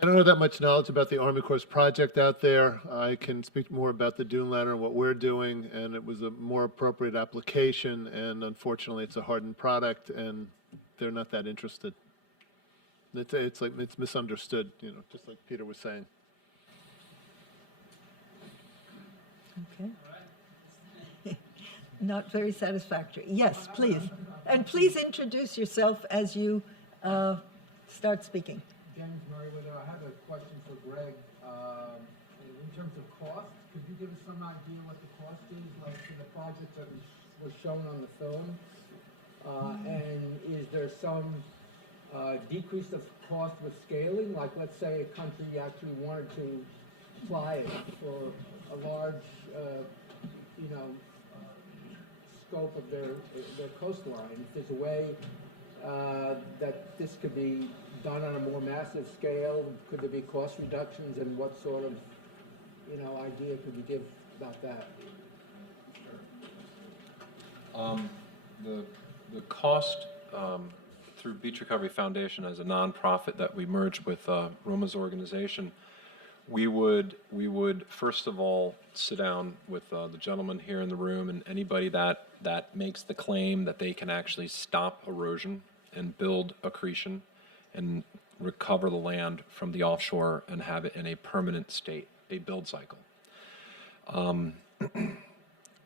I don't have that much knowledge about the Army Corps project out there. I can speak more about the Dune Ladder and what we're doing, and it was a more appropriate application, and unfortunately it's a hardened product, and they're not that interested. It's misunderstood, just like Peter was saying. Okay. Not very satisfactory. Yes, please. And please introduce yourself as you start speaking. James Merriweather. I have a question for Greg. In terms of cost, could you give us some idea what the cost is, like for the project that was shown on the film? And is there some decrease of cost with scaling? Like, let's say a country actually wanted to fly it for a large you know, scope of their coastline. If there's a way that this could be done on a more massive scale, could there be cost reductions, and what sort of, you know, idea could you give about that? The cost through Beach Recovery Foundation as a nonprofit that we merged with Roma's organization, we would first of all sit down with the gentleman here in the room and anybody that makes the claim that they can actually stop erosion and build accretion and recover the land from the offshore and have it in a permanent state, a build cycle.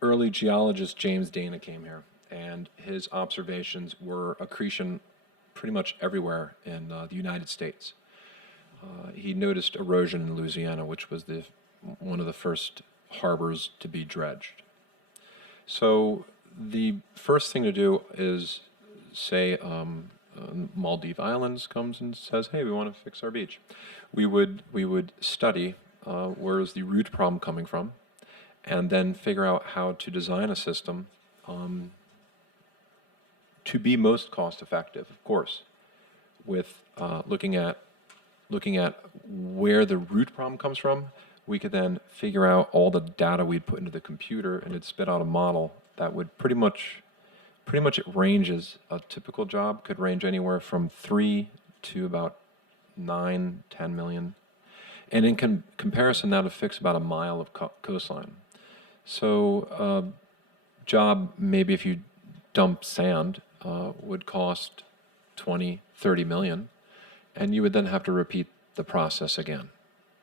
Early geologist James Dana came here, and his observations were accretion pretty much everywhere in the United States. He noticed erosion in Louisiana, which was one of the first harbors to be dredged. So the first thing to do is say Maldive Islands comes and says, hey, we want to fix our beach. We would study where is the root problem coming from, and then figure out how to design a system to be most cost effective, of course, with looking at where the root problem comes from. We could then figure out all the data we'd put into the computer, and it'd spit out a model that would pretty much it ranges. A typical job could range anywhere from 3 to about 9, 10 million. And in comparison, that would fix about a mile of coastline. So job, maybe if you dump sand, would cost 20, 30 million. And you would then have to repeat the process again,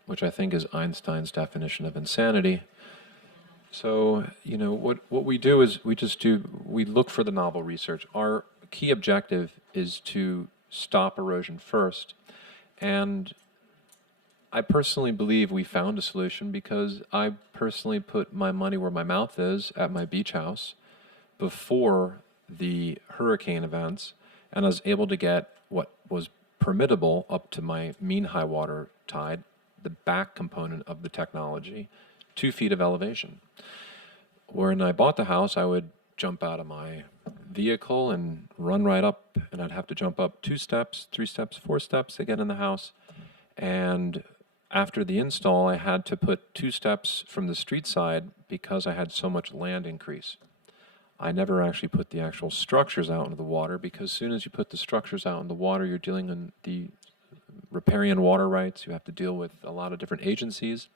which I think is Einstein's definition of insanity. So, you know, what we do is we look for the novel research. Our key objective is to stop erosion first. And I personally believe we found a solution because I personally put my money where my mouth is at my beach house before the hurricane events, and I was able to get what was permittable up to my mean high water tide, the back component of the technology, 2 feet of elevation. When I bought the house, I would jump out of my vehicle and run right up, and I'd have to jump up 2 steps, 3 steps, 4 steps to get in the house. And after the install, I had to put 2 steps from the street side because I had so much land increase. I never actually put the actual structures out into the water, because as soon as you put the structures out in the water, you're dealing in the riparian water rights. You have to deal with a lot of different agencies.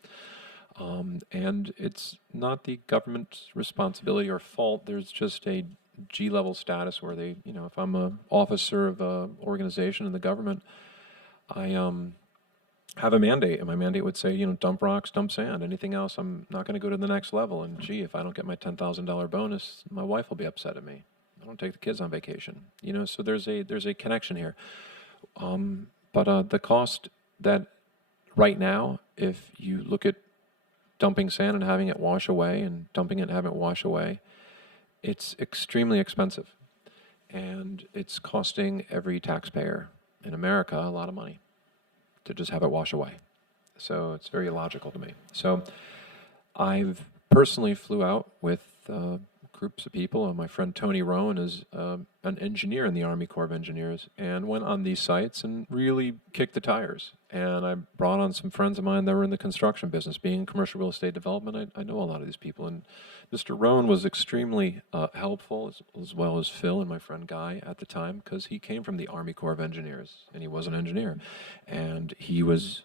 And it's not the government's responsibility or fault. There's just a G-level status where they, you know, if I'm an officer of an organization in the government, I have a mandate, and my mandate would say, you know, dump rocks, dump sand, anything else, I'm not going to go to the next level. And gee, if I don't get my $10,000 bonus, my wife will be upset at me. I don't take the kids on vacation, you know. So there's a connection here. But the cost that right now, if you look at dumping sand and having it wash away, and dumping it and having it wash away, it's extremely expensive, and it's costing every taxpayer in America a lot of money to just have it wash away. So it's very illogical to me. So I've personally flew out with groups of people, and my friend Tony Rowan is an engineer in the Army Corps of Engineers, and went on these sites and really kicked the tires. And I brought on some friends of mine that were in the construction business. Being in commercial real estate development, I know a lot of these people. And Mr. Rowan was extremely helpful, as well as Phil and my friend Guy at the time, because he came from the Army Corps of Engineers, and he was an engineer. And he was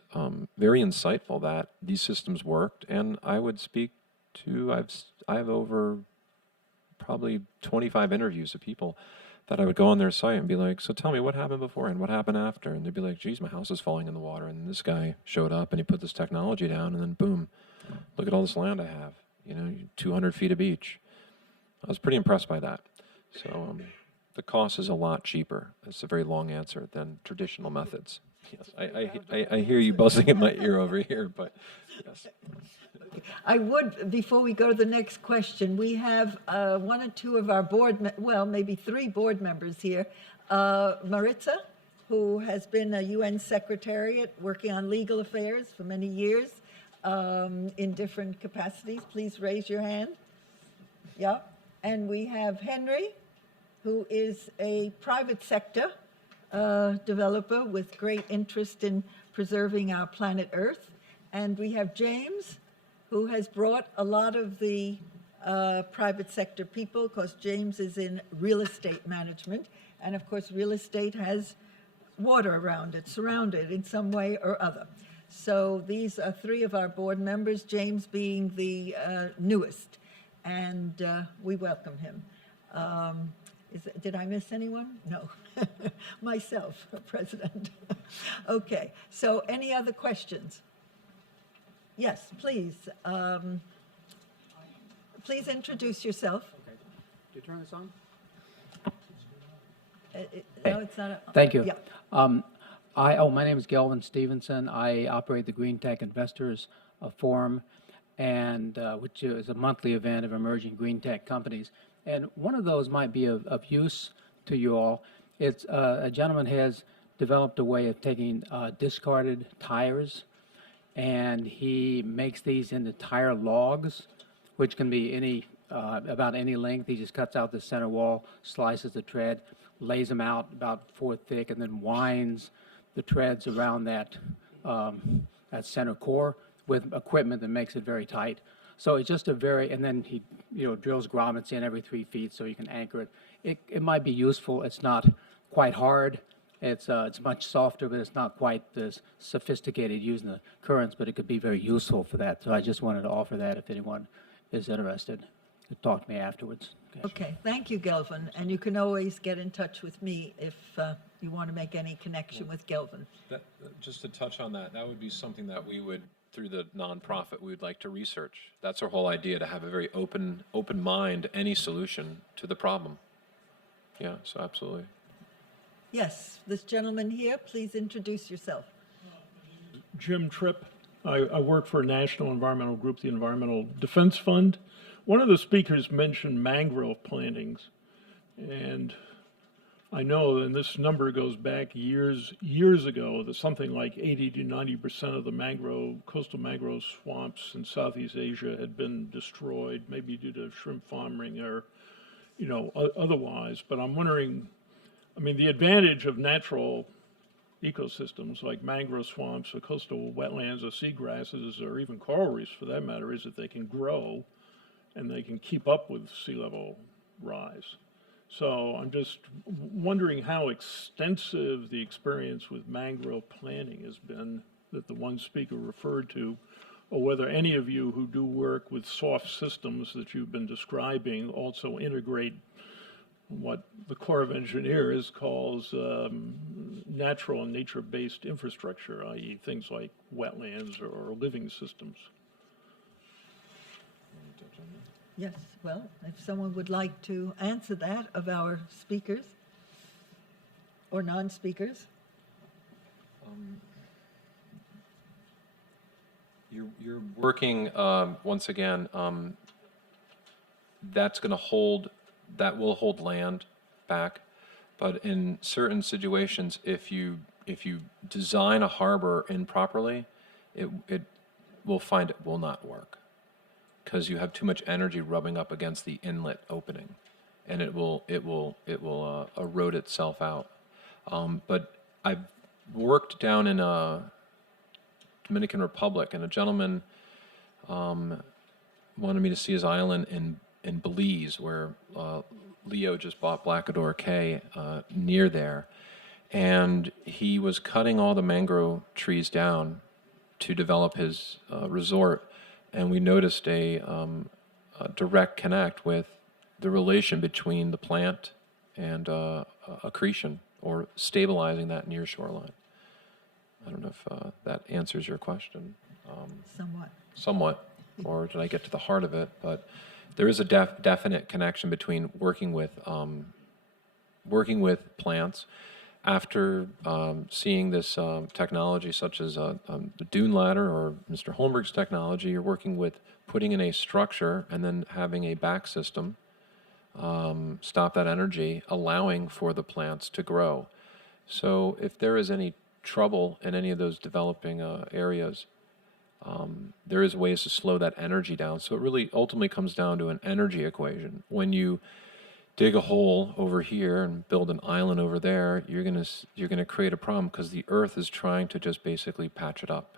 very insightful that these systems worked. And I would speak to, I have over probably 25 interviews of people that I would go on their site and be like, so tell me what happened before and what happened after. And they'd be like, geez, my house is falling in the water. And this guy showed up and he put this technology down, and then boom, look at all this land I have, you know, 200 feet of beach. I was pretty impressed by that. So the cost is a lot cheaper. It's a very long answer than traditional methods. Yes, I hear you buzzing in my ear over here, but yes. I would, before we go to the next question, we have 1 or 2 of our board, well, maybe 3 board members here. Maritza, who has been a UN secretariat working on legal affairs for many years in different capacities. Please raise your hand. Yeah, and we have Henry, who is a private sector developer with great interest in preserving our planet Earth. And we have James, who has brought a lot of the private sector people, because James is in real estate management. And of course, real estate has water around it, surrounded in some way or other. So these are three of our board members, James being the newest, and we welcome him. Did I miss anyone? No. Myself, President. Okay, so any other questions? Yes, please. Please introduce yourself. Okay. Do you turn this on? No, it's not. Thank you. Yeah. My name is Gelvin Stevenson. I operate the Green Tech Investors Forum, and which is a monthly event of emerging green tech companies. And one of those might be of use to you all. It's a gentleman has developed a way of taking discarded tires, and he makes these into tire logs, which can be any about any length. He just cuts out the center wall, slices the tread, lays them out about 4 thick, and then winds the treads around that that center core with equipment that makes it very tight. So it's just a very, and then he drills grommets in every 3 feet so you can anchor it. It might be useful. It's not quite hard. It's much softer, but it's not quite as sophisticated using the currents, but it could be very useful for that. So I just wanted to offer that if anyone is interested. Talk to me afterwards. Okay, thank you, Gelvin. And you can always get in touch with me if you want to make any connection with Gelvin. Just to touch on that, that would be something that we would, through the nonprofit, we would like to research. That's our whole idea, to have a very open mind, any solution to the problem. Yeah, so absolutely. Yes, this gentleman here, please introduce yourself. Jim Tripp. I work for a national environmental group, the Environmental Defense Fund. One of the speakers mentioned mangrove plantings, and I know, and this number goes back years ago, that something like 80 to 90% of the coastal mangrove swamps in Southeast Asia had been destroyed, maybe due to shrimp farming or, otherwise. But I'm wondering, the advantage of natural ecosystems like mangrove swamps or coastal wetlands or seagrasses or even coral reefs for that matter is that they can grow and they can keep up with sea level rise. So I'm just wondering how extensive the experience with mangrove planting has been that the one speaker referred to, or whether any of you who do work with soft systems that you've been describing also integrate what the Corps of Engineers calls natural and nature-based infrastructure, i.e. things like wetlands or living systems. Yes, well, if someone would like to answer that of our speakers or non-speakers. You're working, once again, that will hold land back, but in certain situations, if you design a harbor improperly, it will find it will not work, because you have too much energy rubbing up against the inlet opening, and it will erode itself out. But I've worked down in Dominican Republic, and a gentleman wanted me to see his island in Belize, where Leo just bought Blackador Cay near there, and he was cutting all the mangrove trees down to develop his resort, and we noticed a direct connect with the relation between the plant and accretion, or stabilizing that near shoreline. I don't know if that answers your question. Somewhat, or did I get to the heart of it? But there is a definite connection between working with plants. After seeing this technology, such as the Dune Ladder or Mr. Holmberg's technology, you're working with putting in a structure and then having a back system stop that energy, allowing for the plants to grow. So if there is any trouble in any of those developing areas, there is ways to slow that energy down. So it really ultimately comes down to an energy equation. When you dig a hole over here and build an island over there, you're gonna create a problem because the Earth is trying to just basically patch it up.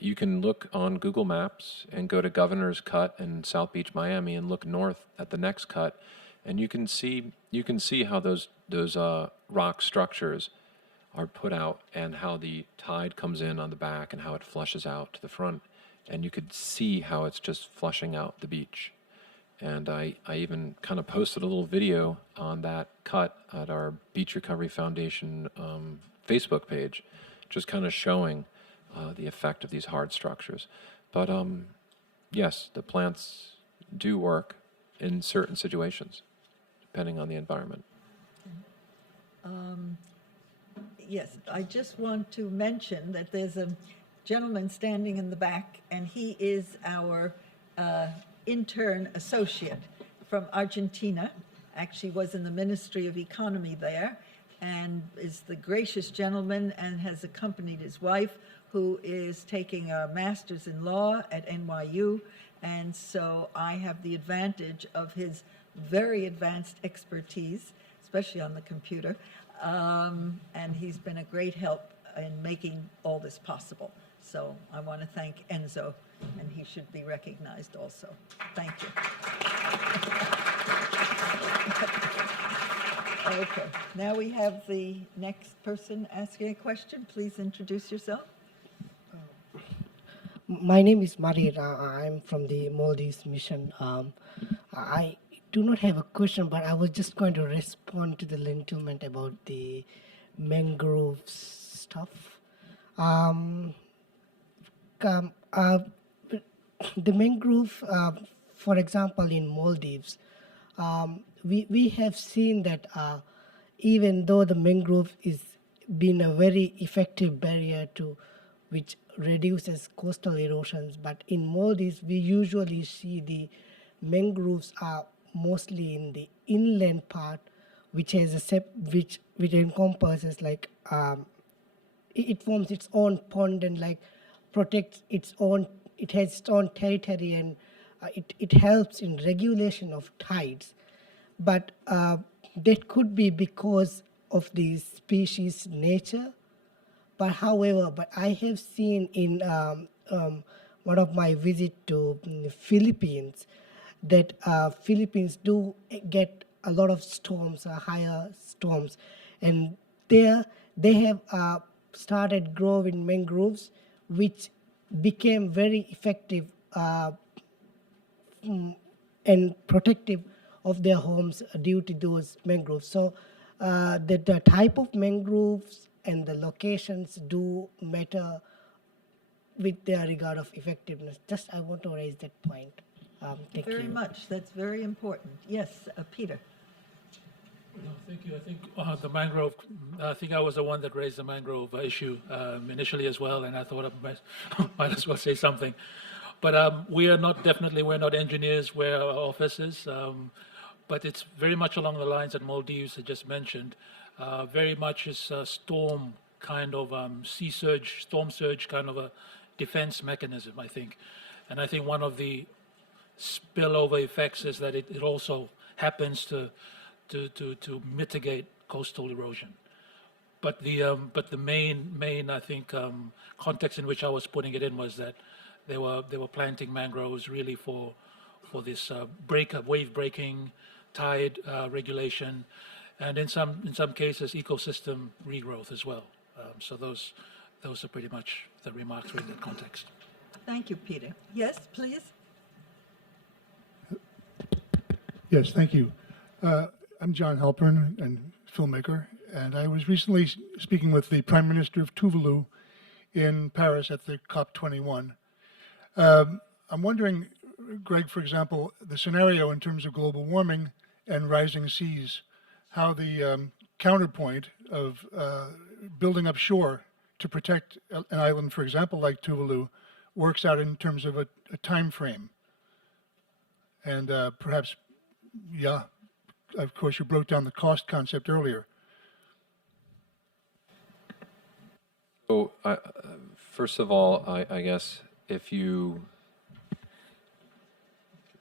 You can look on Google Maps and go to Governor's Cut in South Beach, Miami, and look north at the next cut, and you can see how those rock structures are put out and how the tide comes in on the back and how it flushes out to the front, and you could see how it's just flushing out the beach. And I even kind of posted a little video on that cut at our Beach Recovery Foundation Facebook page, just kind of showing the effect of these hard structures. But yes, the plants do work in certain situations, depending on the environment. Yes, I just want to mention that there's a gentleman standing in the back, and he is our intern associate from Argentina. Actually was in the Ministry of Economy there, and is the gracious gentleman and has accompanied his wife, who is taking a master's in law at NYU. And so I have the advantage of his very advanced expertise, especially on the computer. And he's been a great help in making all this possible. So I want to thank Enzo, and he should be recognized also. Thank you. Okay, now we have the next person asking a question. Please introduce yourself. My name is Marira. I'm from the Maldives mission. I do not have a question, but I was just going to respond to the gentleman about the mangrove stuff. The mangrove, for example, in Maldives, we have seen that even though the mangrove is been a very effective barrier to which reduces coastal erosions, but in Maldives we usually see the mangroves are mostly in the inland part, which has which encompasses like it forms its own pond and like protects its own. It has its own territory, and it helps in regulation of tides. But that could be because of the species nature. But however, I have seen in one of my visits to the Philippines that Philippines do get a lot of storms, higher storms, and there they have started growing mangroves, which became very effective and protective of their homes due to those mangroves. So the type of mangroves and the locations do matter with their regard of effectiveness. Just I want to raise that point. Thank you. Very much. That's very important. Yes, Peter. No, thank you. I think the mangrove, I think I was the one that raised the mangrove issue initially as well, and I thought I might as well say something. But we're not engineers, we're officers, but it's very much along the lines that Maldives had just mentioned. Very much is a storm kind of storm surge kind of a defense mechanism, I think. And I think one of the spillover effects is that it also happens to mitigate coastal erosion. But the main I think context in which I was putting it in was that they were planting mangroves really for this wave breaking, tide regulation, and in some cases ecosystem regrowth as well. So those are pretty much the remarks in that context. Thank you, Peter. Yes, please. Yes, thank you. I'm John Halpern, and filmmaker, and I was recently speaking with the Prime Minister of Tuvalu in Paris at the COP21. I'm wondering, Greg, for example, the scenario in terms of global warming and rising seas, how the counterpoint of building up shore to protect an island, for example, like Tuvalu, works out in terms of a time frame. And perhaps, yeah, of course, you broke down the cost concept earlier. So First of all, I guess if you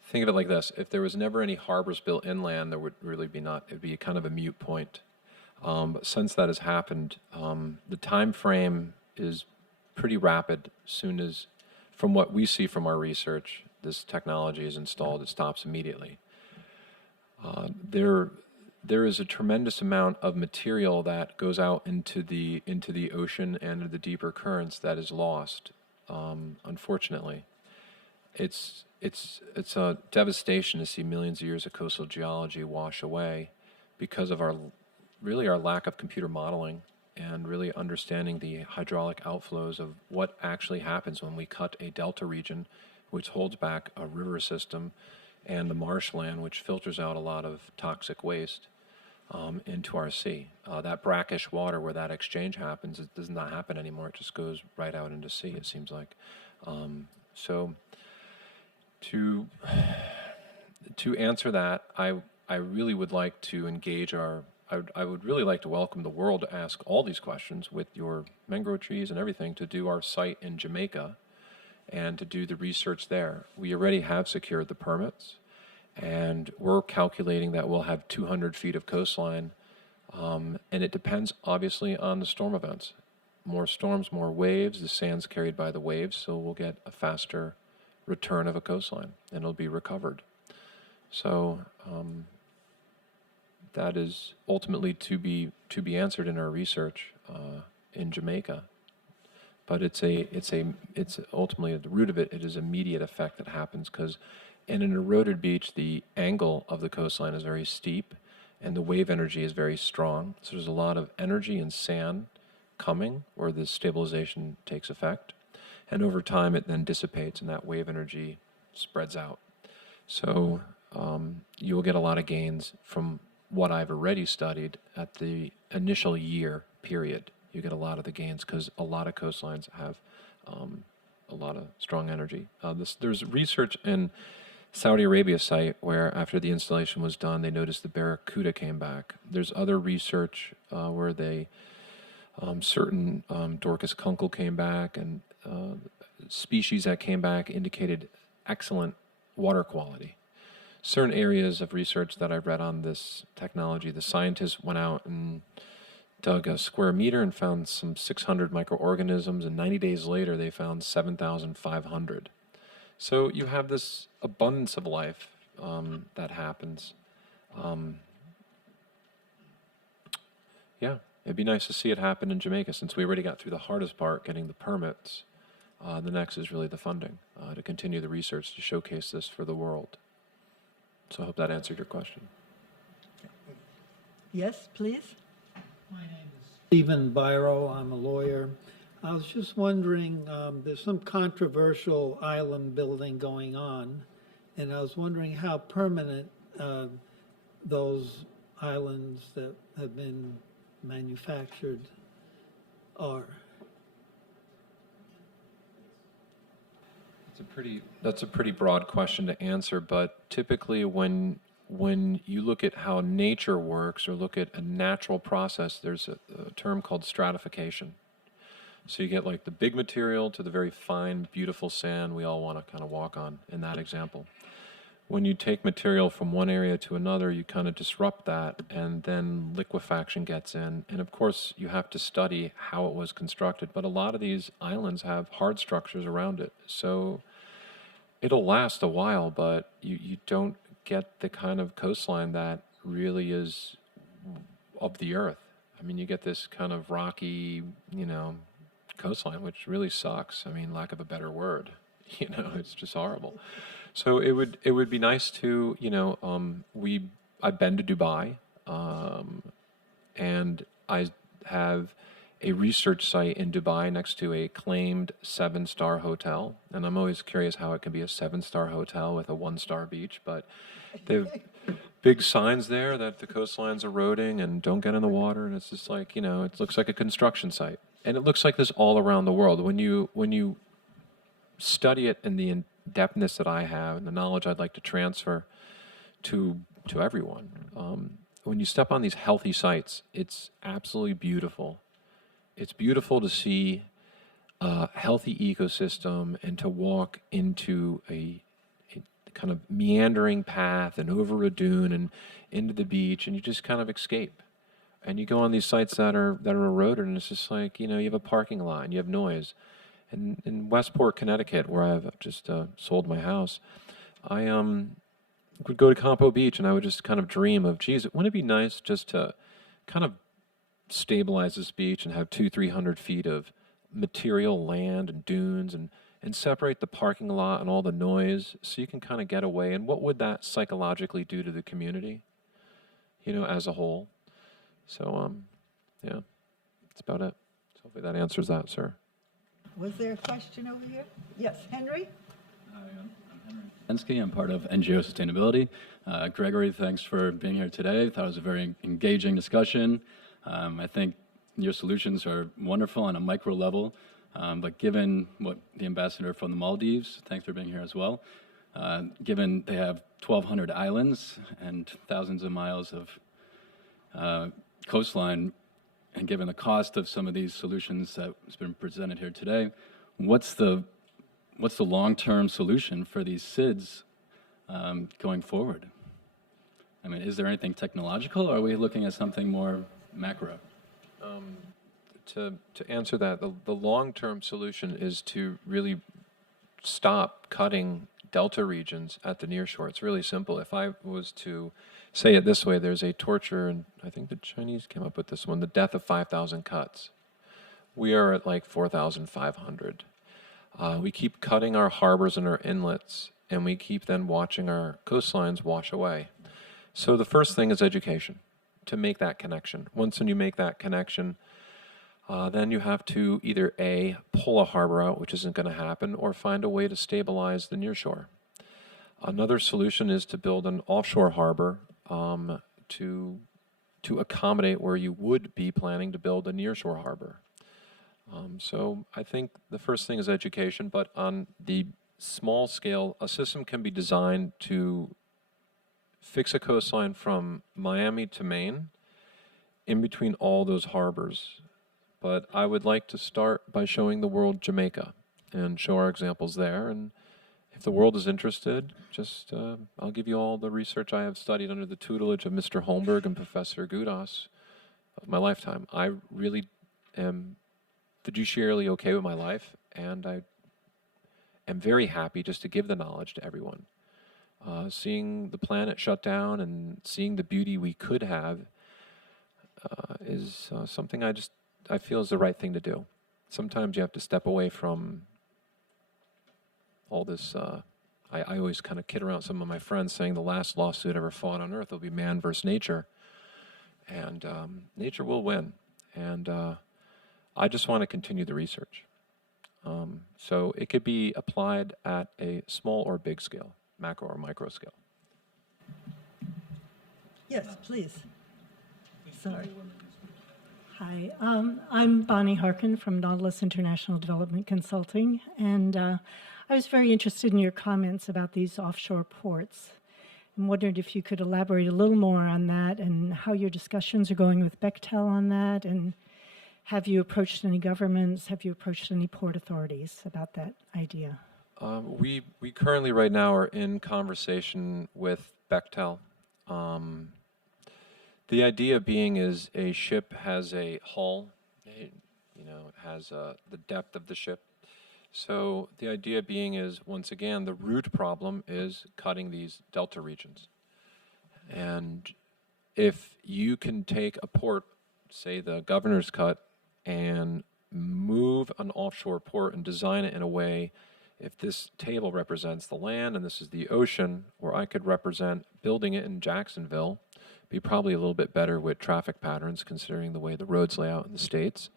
think of it like this, if there was never any harbors built inland, there would really be not, it'd be kind of a moot point. But since that has happened, the time frame is pretty rapid. Soon as, from what we see from our research, this technology is installed, it stops immediately. There is a tremendous amount of material that goes out into the ocean and into the deeper currents that is lost. Unfortunately, it's a devastation to see millions of years of coastal geology wash away because of our lack of computer modeling and really understanding the hydraulic outflows of what actually happens when we cut a delta region, which holds back a river system, and the marshland, which filters out a lot of toxic waste into our sea. That brackish water where that exchange happens, it does not happen anymore. It just goes right out into sea, it seems like. So to answer that, I really would like to engage I would really like to welcome the world to ask all these questions with your mangrove trees and everything, to do our site in Jamaica and to do the research there. We already have secured the permits, and we're calculating that we'll have 200 feet of coastline, and it depends obviously on the storm events. More storms, more waves, the sand's carried by the waves, so we'll get a faster return of a coastline, and it'll be recovered. So that is ultimately to be answered in our research in Jamaica. But it's ultimately at the root of it. It is immediate effect that happens because in an eroded beach, the angle of the coastline is very steep, and the wave energy is very strong. So there's a lot of energy and sand coming where the stabilization takes effect, and over time it then dissipates, and that wave energy spreads out. So you will get a lot of gains from what I've already studied at the initial year period. You get a lot of the gains because a lot of coastlines have a lot of strong energy. There's research in Saudi Arabia site where after the installation was done, they noticed the barracuda came back. There's other research where they, certain Dorcas kunkel came back, and species that came back indicated excellent water quality. Certain areas of research that I've read on this technology, the scientists went out and dug a square meter and found some 600 microorganisms, and 90 days later they found 7,500. So you have this abundance of life that happens. Yeah, it'd be nice to see it happen in Jamaica since we already got through the hardest part, getting the permits. The next is really the funding to continue the research to showcase this for the world. So I hope that answered your question. Yes, please. My name is Stephen Byro. I'm a lawyer. I was just wondering, there's some controversial island building going on, and I was wondering how permanent those islands that have been manufactured are. That's a pretty broad question to answer, but typically when you look at how nature works or look at a natural process, there's a term called stratification. So you get like the big material to the very fine, beautiful sand we all want to kind of walk on in that example. When you take material from one area to another, you kind of disrupt that, and then liquefaction gets in. And of course, you have to study how it was constructed. But a lot of these islands have hard structures around it. So it'll last a while, but you don't get the kind of coastline that really is of the earth. I mean, you get this kind of rocky, coastline, which really sucks. I mean, lack of a better word. It's just horrible. So it would be nice to, I've been to Dubai, and I have a research site in Dubai next to a claimed 7-star hotel. And I'm always curious how it can be a 7-star hotel with a 1-star beach, but they have big signs there that the coastline's eroding and don't get in the water. And it's just like, it looks like a construction site. And it looks like this all around the world. When you study it in the in-depthness that I have and the knowledge I'd like to transfer to everyone, when you step on these healthy sites, it's absolutely beautiful. It's beautiful to see healthy ecosystem and to walk into a kind of meandering path and over a dune and into the beach, and you just kind of escape. And you go on these sites that are eroded, and it's just like, you have a parking lot and you have noise. And in Westport, Connecticut, where I've just sold my house, I would go to Campo Beach and I would just kind of dream of, geez, wouldn't it be nice just to kind of stabilize this beach and have 200-300 feet of material land and dunes and separate the parking lot and all the noise so you can kind of get away. And what would that psychologically do to the community, as a whole? So, yeah, that's about it. So hopefully that answers that, sir. Was there a question over here? Yes, Henry? I'm part of NGO Sustainability. Gregory, thanks for being here today. I thought it was a very engaging discussion. I think your solutions are wonderful on a micro level, but given what the ambassador from the Maldives, thanks for being here as well, given they have 1,200 islands and thousands of miles of coastline, and given the cost of some of these solutions that has been presented here today, what's the long-term solution for these SIDS going forward? I mean, is there anything technological, or are we looking at something more macro? To answer that, the long-term solution is to really stop cutting delta regions at the nearshore. It's really simple. If I was to say it this way, there's a torture, and I think the Chinese came up with this one, the death of 5,000 cuts. We are at like 4,500. We keep cutting our harbors and our inlets, and we keep then watching our coastlines wash away. So the first thing is education, to make that connection. Once when you make that connection, then you have to either A, pull a harbor out, which isn't going to happen, or find a way to stabilize the nearshore. Another solution is to build an offshore harbor to accommodate where you would be planning to build a nearshore harbor. So I think the first thing is education, but on the small scale, a system can be designed to fix a coastline from Miami to Maine in between all those harbors. But I would like to start by showing the world Jamaica and show our examples there. And if the world is interested, just I'll give you all the research I have studied under the tutelage of Mr. Holmberg and Professor Gudas of my lifetime. I really am fiduciarily okay with my life, and I am very happy just to give the knowledge to everyone. Seeing the planet shut down and seeing the beauty we could have is something I feel is the right thing to do. Sometimes you have to step away from all this. I always kind of kid around some of my friends saying the last lawsuit ever fought on earth will be man versus nature. And nature will win. And I just want to continue the research. So it could be applied at a small or big scale, macro or micro scale. Yes, please. Sorry. Hi, I'm Bonnie Harkin from Nautilus International Development Consulting, and I was very interested in your comments about these offshore ports and wondered if you could elaborate a little more on that and how your discussions are going with Bechtel on that, and have you approached any governments, have you approached any port authorities about that idea? We currently right now are in conversation with Bechtel. The idea being is a ship has a hull, it has the depth of the ship. So the idea being is, once again, the root problem is cutting these delta regions. And if you can take a port, say the Governor's Cut, and move an offshore port and design it in a way, if this table represents the land and this is the ocean, or I could represent building it in Jacksonville, be probably a little bit better with traffic patterns considering the way the roads lay out in the States.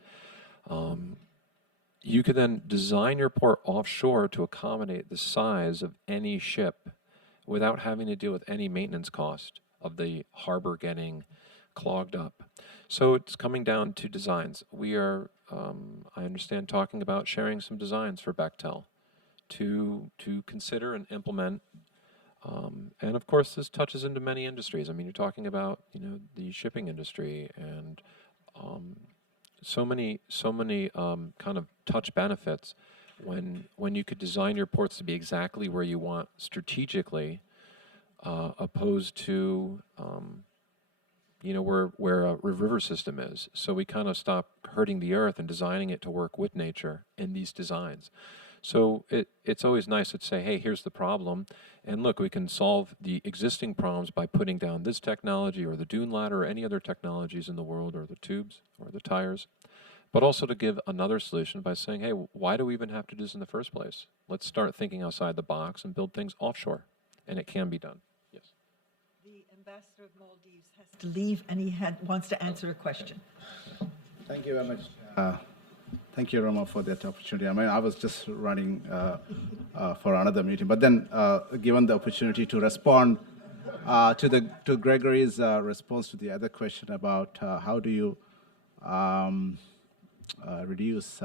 You could then design your port offshore to accommodate the size of any ship without having to deal with any maintenance cost of the harbor getting clogged up. So it's coming down to designs. We are, I understand, talking about sharing some designs for Bechtel to consider and implement. And of course, this touches into many industries. I mean, you're talking about, the shipping industry and so many kind of touch benefits when you could design your ports to be exactly where you want strategically, opposed to where a river system is. So we kind of stop hurting the earth and designing it to work with nature in these designs. So it's always nice to say, hey, here's the problem, and look, we can solve the existing problems by putting down this technology or the dune ladder or any other technologies in the world, or the tubes or the tires, but also to give another solution by saying, hey, why do we even have to do this in the first place? Let's start thinking outside the box and build things offshore, and it can be done. Yes. The ambassador of Maldives has to leave, and he wants to answer a question. Thank you very much. Thank you, Roma, for that opportunity. I mean, I was just running for another meeting, but then given the opportunity to respond to Gregory's response to the other question about how do you reduce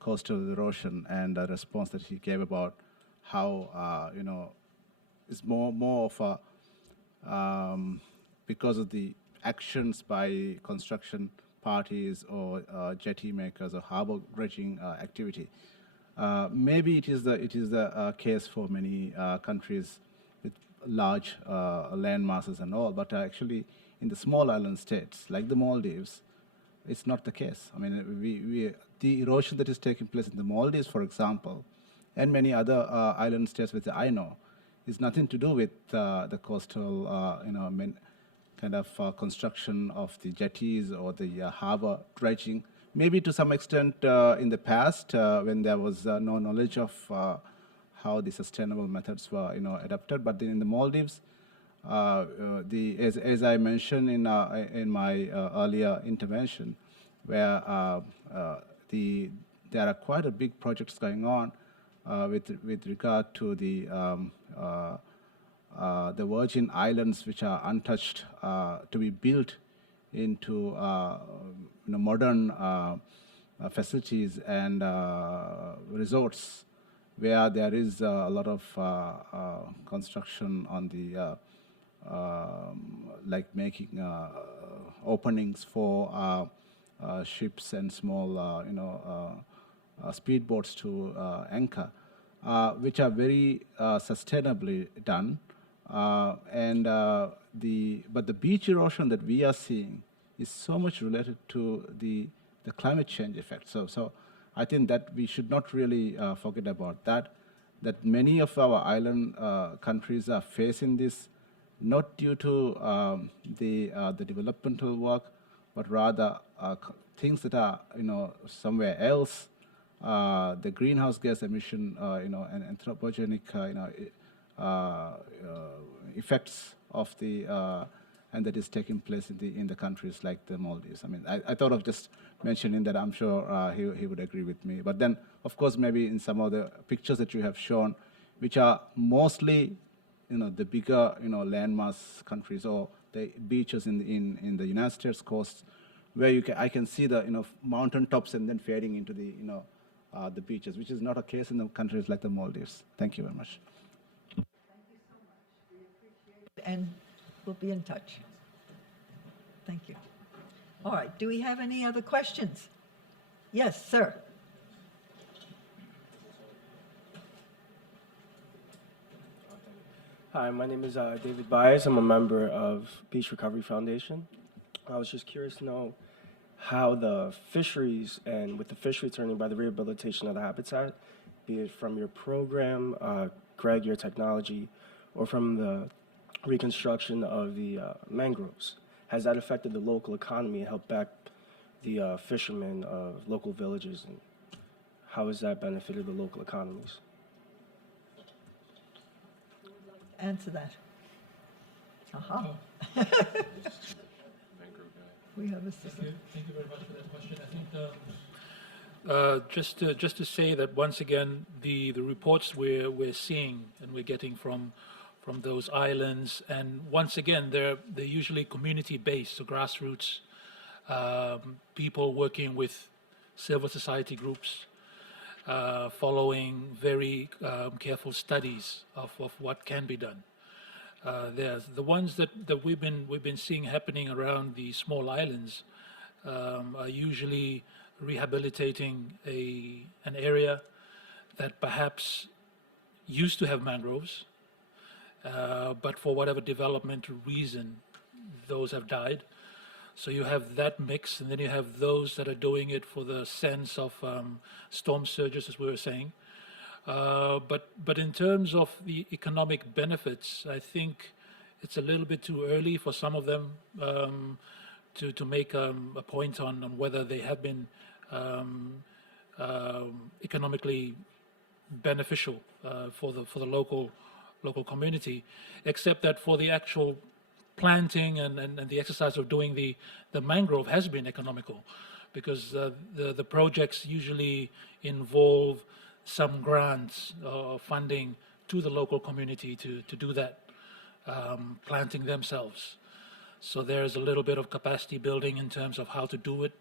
coastal erosion, and the response that he gave about how it's more of a because of the actions by construction parties or jetty makers or harbor dredging activity. Maybe it is the case for many countries with large land masses and all, but actually in the small island states like the Maldives, it's not the case. I mean, the erosion that is taking place in the Maldives, for example, and many other island states which I know, is nothing to do with the coastal, kind of construction of the jetties or the harbor dredging. Maybe to some extent in the past when there was no knowledge of how the sustainable methods were adopted. But then in the Maldives, as I mentioned in my earlier intervention, where there are quite a big projects going on with regard to the Virgin Islands, which are untouched, to be built into modern facilities and resorts, where there is a lot of construction on the like making openings for ships and small speedboats to anchor, which are very sustainably done. But the beach erosion that we are seeing is so much related to the climate change effect. So I think that we should not really forget about that many of our island countries are facing this not due to the developmental work, but rather things that are somewhere else. The greenhouse gas emission, and anthropogenic, effects of the and that is taking place in the countries like the Maldives. I mean, I thought of just mentioning that. I'm sure he would agree with me. But then, of course, maybe in some of the pictures that you have shown, which are mostly, the bigger, landmass countries or the beaches in the United States coast, where I can see the mountain tops and then fading into the beaches, which is not a case in the countries like the Maldives. Thank you very much. And we'll be in touch. Thank you. All right, do we have any other questions? Yes, sir. Hi, my name is David Byers. I'm a member of Beach Recovery Foundation. I was just curious to know how the fisheries, and with the fish returning by the rehabilitation of the habitat, be it from your program, Greg, your technology, or from the reconstruction of the mangroves, has that affected the local economy and helped back the fishermen of local villages, and how has that benefited the local economies? Answer that. Aha. We have a system. Thank you very much for that question. I think just to say that once again, the reports we're seeing and we're getting from those islands, and once again, they're usually community-based, so grassroots people working with civil society groups, following very careful studies of what can be done. There's the ones that we've been seeing happening around the small islands. are usually rehabilitating an area that perhaps used to have mangroves, but for whatever developmental reason, those have died. So you have that mix, and then you have those that are doing it for the sense of storm surges, as we were saying. But in terms of the economic benefits, I think it's a little bit too early for some of them to make a point on whether they have been economically beneficial for the local community, except that for the actual planting and the exercise of doing the mangrove has been economical, because the projects usually involve some grants or funding to the local community to do that planting themselves. So there's a little bit of capacity building in terms of how to do it.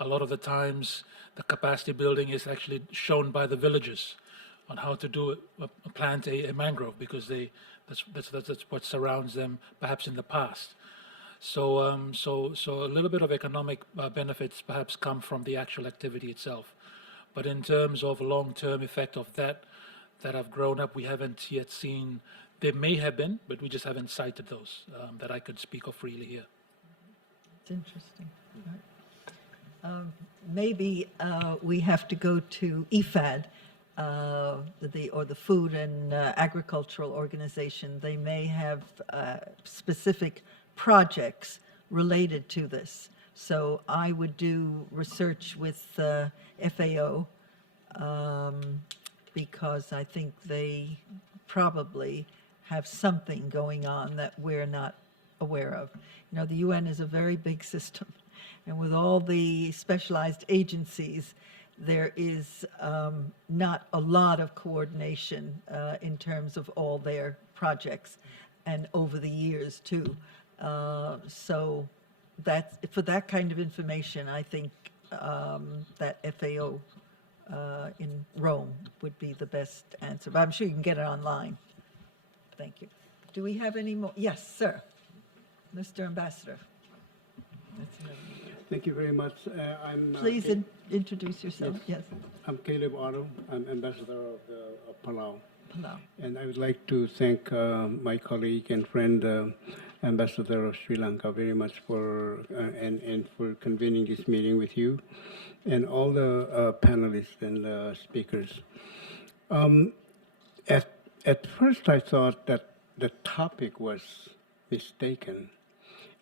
A lot of the times the capacity building is actually shown by the villagers on how to do it, plant a mangrove, because that's what surrounds them perhaps in the past. So so a little bit of economic benefits perhaps come from the actual activity itself. But in terms of long-term effect of that have grown up, we haven't yet seen. There may have been, but we just haven't cited those that I could speak of freely here. It's interesting. Maybe we have to go to IFAD, the Food and Agricultural Organization. They may have specific projects related to this. So I would do research with FAO because I think they probably have something going on that we're not aware of. You know, the UN is a very big system, and with all the specialized agencies, there is not a lot of coordination in terms of all their projects, and over the years too. So that's, for that kind of information, I think that FAO in Rome would be the best answer. But I'm sure you can get it online. Thank you. Do we have any more? Yes, sir. Mr. Ambassador. Thank you very much. Please introduce yourself. Yes. I'm Caleb Otto. I'm ambassador of Palau. Palau. And I would like to thank my colleague and friend, Ambassador of Sri Lanka, very much for and for convening this meeting with you and all the panelists and speakers. At first, I thought that the topic was mistaken.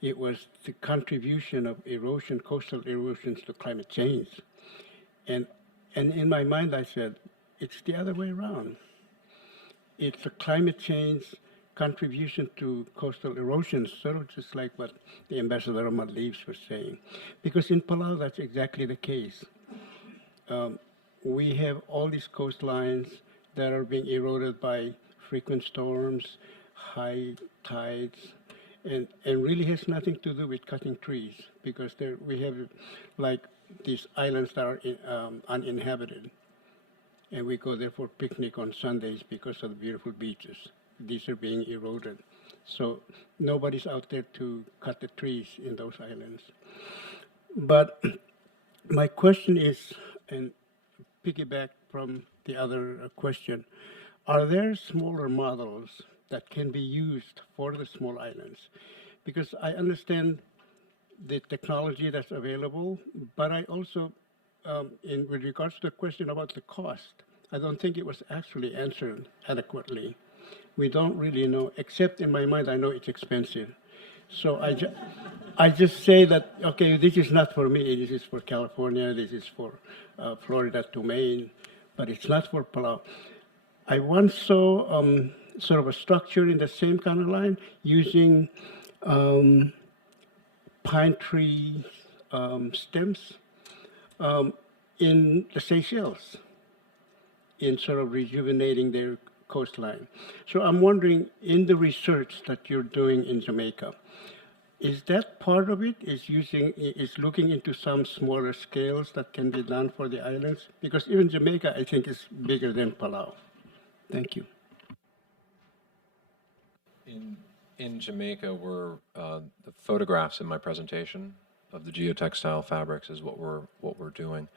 It was the contribution of erosion, coastal erosions to climate change. And in my mind, I said, it's the other way around. It's a climate change contribution to coastal erosion, sort of just like what the Ambassador of Maldives was saying. Because in Palau, that's exactly the case. We have all these coastlines that are being eroded by frequent storms, high tides, and really has nothing to do with cutting trees, because we have like these islands that are uninhabited, and we go there for picnic on Sundays because of the beautiful beaches. These are being eroded, so nobody's out there to cut the trees in those islands. But my question is, and piggyback from the other question, are there smaller models that can be used for the small islands? Because I understand the technology that's available, but I also, with regards to the question about the cost, I don't think it was actually answered adequately. We don't really know, except in my mind, I know it's expensive. So I just say that, okay, this is not for me, this is for California, this is for Florida to Maine, but it's not for Palau. I once saw sort of a structure in the same kind of line using pine tree stems in the Seychelles in sort of rejuvenating their coastline. So I'm wondering, in the research that you're doing in Jamaica, is that part of it, is looking into some smaller scales that can be done for the islands? Because even Jamaica, I think, is bigger than Palau. Thank you. In Jamaica were the photographs in my presentation of the geotextile fabrics is what we're doing.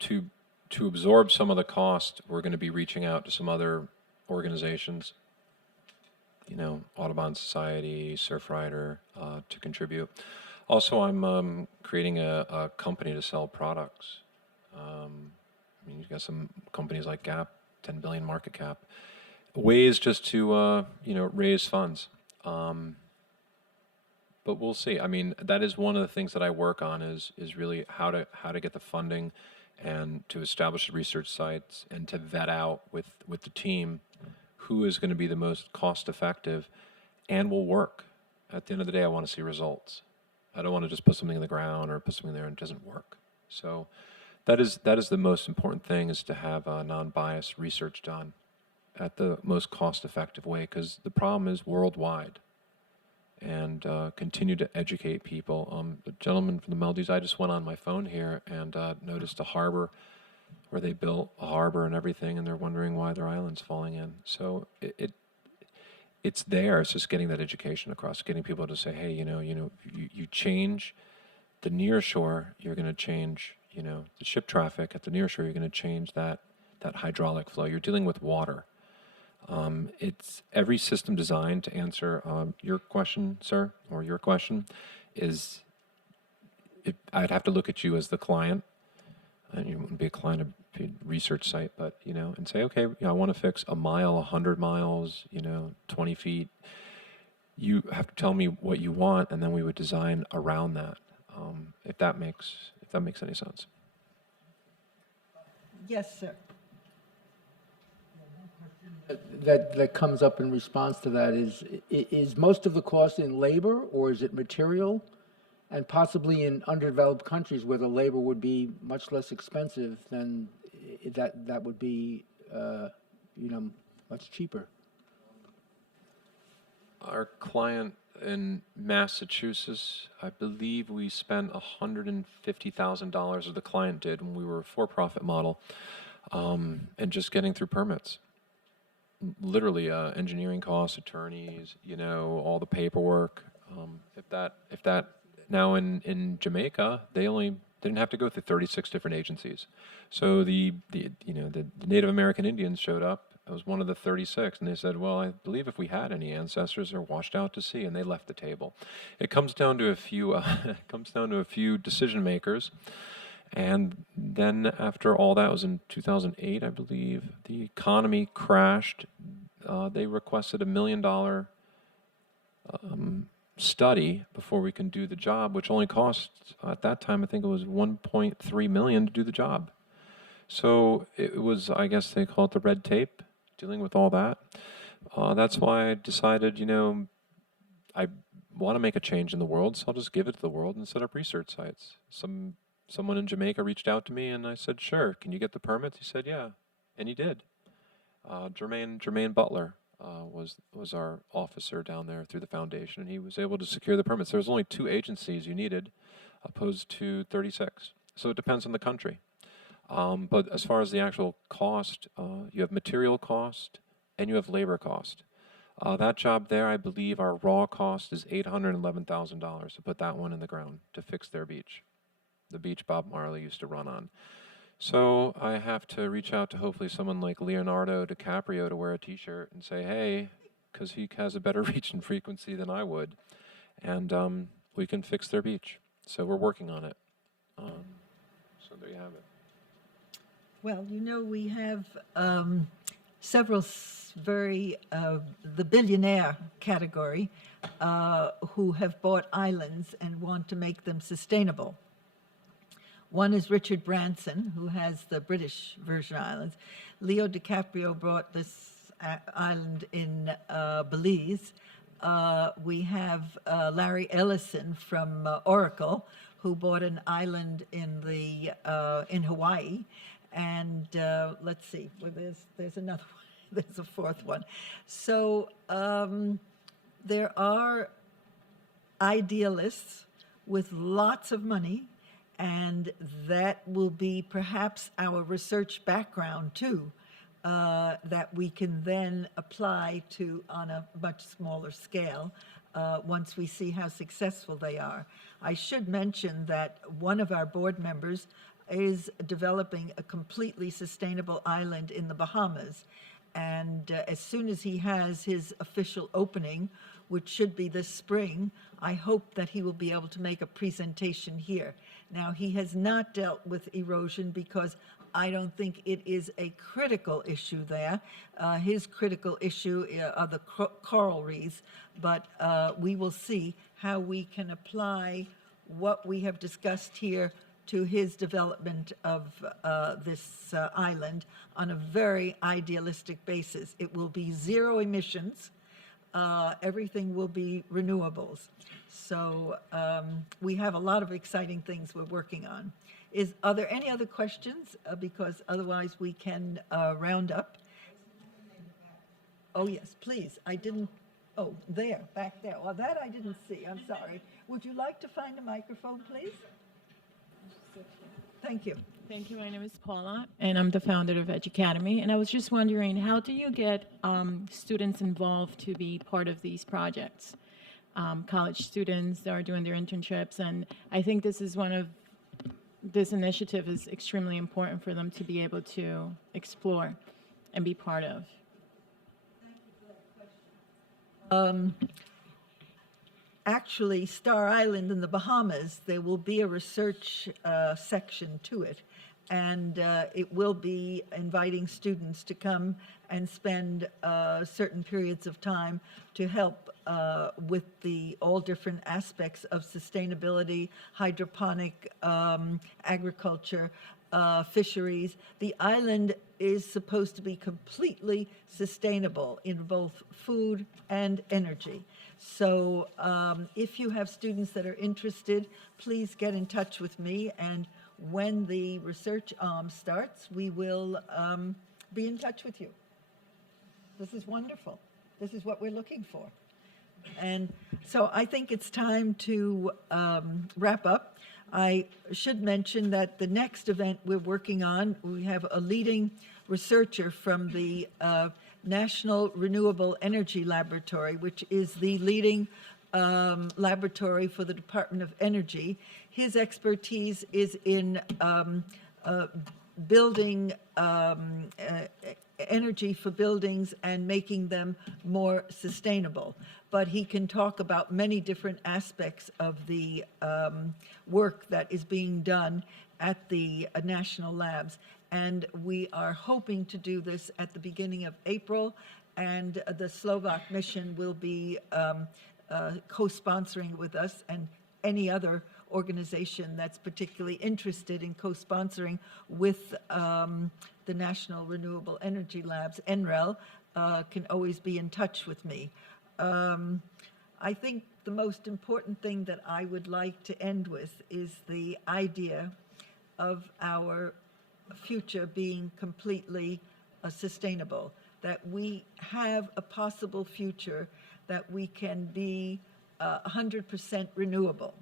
To absorb some of the cost, we're going to be reaching out to some other organizations, you know, Audubon Society, Surfrider, to contribute. Also, I'm creating a company to sell products. I mean, you've got some companies like Gap, 10 billion market cap. Ways just to, you know, raise funds. But we'll see. I mean, that is one of the things that I work on is really how to get the funding and to establish the research sites and to vet out with the team who is going to be the most cost effective and will work. At the end of the day, I want to see results. I don't want to just put something in the ground or put something there and it doesn't work. So that is the most important thing, is to have non-biased research done at the most cost-effective way, because the problem is worldwide. And continue to educate people. The gentleman from the Maldives, I just went on my phone here and noticed a harbor where they built a harbor and everything, and they're wondering why their island's falling in. So it's there. It's just getting that education across, getting people to say, hey, you change the near shore, you're going to change, the ship traffic at the near shore, you're going to change that hydraulic flow. You're dealing with water. It's every system designed to answer your question, sir, or your question, is I'd have to look at you as the client, and you wouldn't be a client of a research site, but, and say, okay, I want to fix a mile, 100 miles, 20 feet. You have to tell me what you want, and then we would design around that, if that makes any sense. Yes, sir. That comes up in response to that is most of the cost in labor, or is it material? And possibly in underdeveloped countries where the labor would be much less expensive, then that would be much cheaper. Our client in Massachusetts, I believe we spent $150,000, or the client did, when we were a for-profit model, and just getting through permits. Literally, engineering costs, attorneys, all the paperwork. If that now in Jamaica, they didn't have to go through 36 different agencies. So the Native American Indians showed up. It was one of the 36, and they said, well, I believe if we had any ancestors, they're washed out to sea, and they left the table. It comes down to a few decision makers. And then after all that was in 2008, I believe, the economy crashed. They requested $1 million study before we can do the job, which only cost, at that time, I think it was $1.3 million to do the job. So it was, I guess they call it the red tape, dealing with all that. That's why I decided, I want to make a change in the world, so I'll just give it to the world and set up research sites. Someone in Jamaica reached out to me, and I said, sure, can you get the permits? He said, yeah, and he did. Jermaine Butler was our officer down there through the foundation, and he was able to secure the permits. There was only 2 agencies you needed, opposed to 36. So it depends on the country. But as far as the actual cost, you have material cost, and you have labor cost. That job there, I believe our raw cost is $811,000 to put that one in the ground, to fix their beach. The beach Bob Marley used to run on. So I have to reach out to hopefully someone like Leonardo DiCaprio to wear a t-shirt and say, hey, because he has a better reach and frequency than I would. And we can fix their beach. So we're working on it. So there you have it. Well, we have several the billionaire category who have bought islands and want to make them sustainable. One is Richard Branson, who has the British Virgin Islands. Leo DiCaprio bought this island in Belize. We have Larry Ellison from Oracle, who bought an island in Hawaii. And let's see, well, there's another one. There's a 4th one. So there are idealists with lots of money, and that will be perhaps our research background too, that we can then apply to on a much smaller scale. once we see how successful they are. I should mention that one of our board members is developing a completely sustainable island in the Bahamas. And as soon as he has his official opening, which should be this spring, I hope that he will be able to make a presentation here. Now, he has not dealt with erosion because I don't think it is a critical issue there. His critical issue are the coral reefs, but we will see how we can apply what we have discussed here to his development of this island on a very idealistic basis. It will be zero emissions. Everything will be renewables. So we have a lot of exciting things we're working on. Are there any other questions? Because otherwise we can round up. Oh, yes, please. I didn't, oh, there, back there. Well, that I didn't see. I'm sorry. Would you like to find a microphone, please? Thank you. Thank you. My name is Paula, and I'm the founder of Edge Academy. And I was just wondering, how do you get students involved to be part of these projects? College students that are doing their internships, and I think this initiative is extremely important for them to be able to explore and be part of. Actually, Star Island in the Bahamas, there will be a research section to it, and it will be inviting students to come and spend certain periods of time to help with all different aspects of sustainability, hydroponic agriculture, fisheries. The island is supposed to be completely sustainable in both food and energy. So if you have students that are interested, please get in touch with me, and when the research arm starts, we will be in touch with you. This is wonderful. This is what we're looking for. And so I think it's time to wrap up. I should mention that the next event we're working on, we have a leading researcher from the National Renewable Energy Laboratory, which is the leading laboratory for the Department of Energy. His expertise is in building energy for buildings and making them more sustainable. But he can talk about many different aspects of the work that is being done at the national labs. And we are hoping to do this at the beginning of April, and the Slovak mission will be co-sponsoring with us, and any other organization that's particularly interested in co-sponsoring with the National Renewable Energy Labs, NREL, can always be in touch with me. I think the most important thing that I would like to end with is the idea of our future being completely sustainable, that we have a possible future that we can be 100% renewable.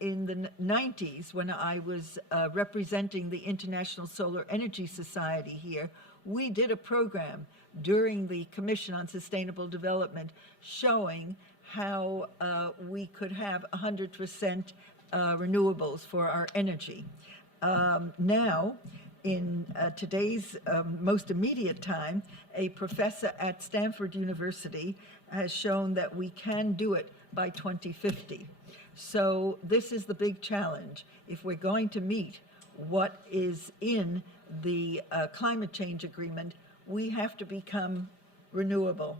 In the 90s, when I was representing the International Solar Energy Society here, we did a program during the Commission on Sustainable Development showing how we could have 100% renewables for our energy. Now, in today's most immediate time, a professor at Stanford University has shown that we can do it by 2050. So this is the big challenge. If we're going to meet what is in the climate change agreement, we have to become renewable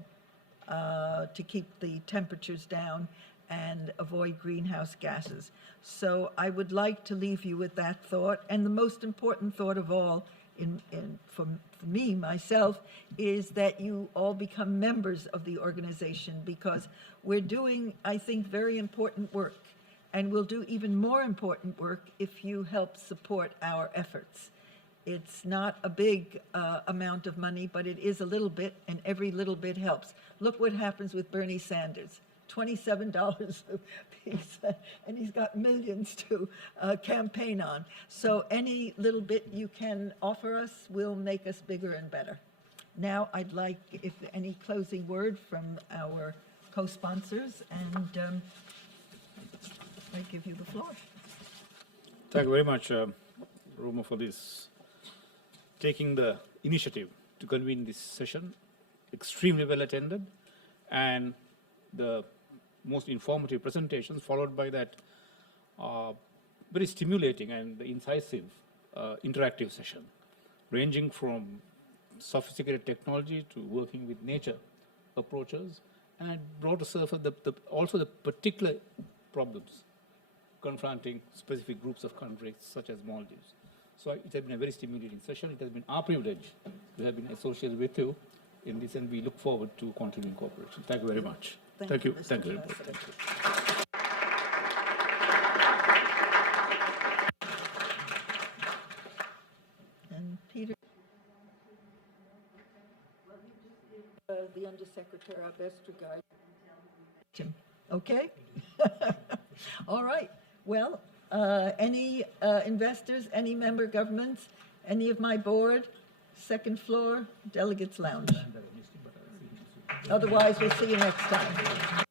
to keep the temperatures down and avoid greenhouse gases. So I would like to leave you with that thought. And the most important thought of all for me, myself, is that you all become members of the organization, because we're doing, I think, very important work. And we'll do even more important work if you help support our efforts. It's not a big amount of money, but it is a little bit, and every little bit helps. Look what happens with Bernie Sanders. $27 a piece, and he's got millions to campaign on. So any little bit you can offer us will make us bigger and better. Now I'd like, if any closing word from our co-sponsors, and I give you the floor. Thank you very much, Roma, for this, taking the initiative to convene this session. Extremely well attended, and the most informative presentations, followed by that very stimulating and incisive interactive session, ranging from sophisticated technology to working with nature approaches, and it brought to surface also the particular problems confronting specific groups of countries such as Maldives. So it has been a very stimulating session. It has been our privilege to have been associated with you in this, and we look forward to continuing cooperation. Thank you very much. Thank you. Thank you. Thank you. And Peter? The Undersecretary, our best regards. Okay? All right. Well, any investors, any member governments, any of my board, second floor, delegates lounge. Otherwise, we'll see you next time.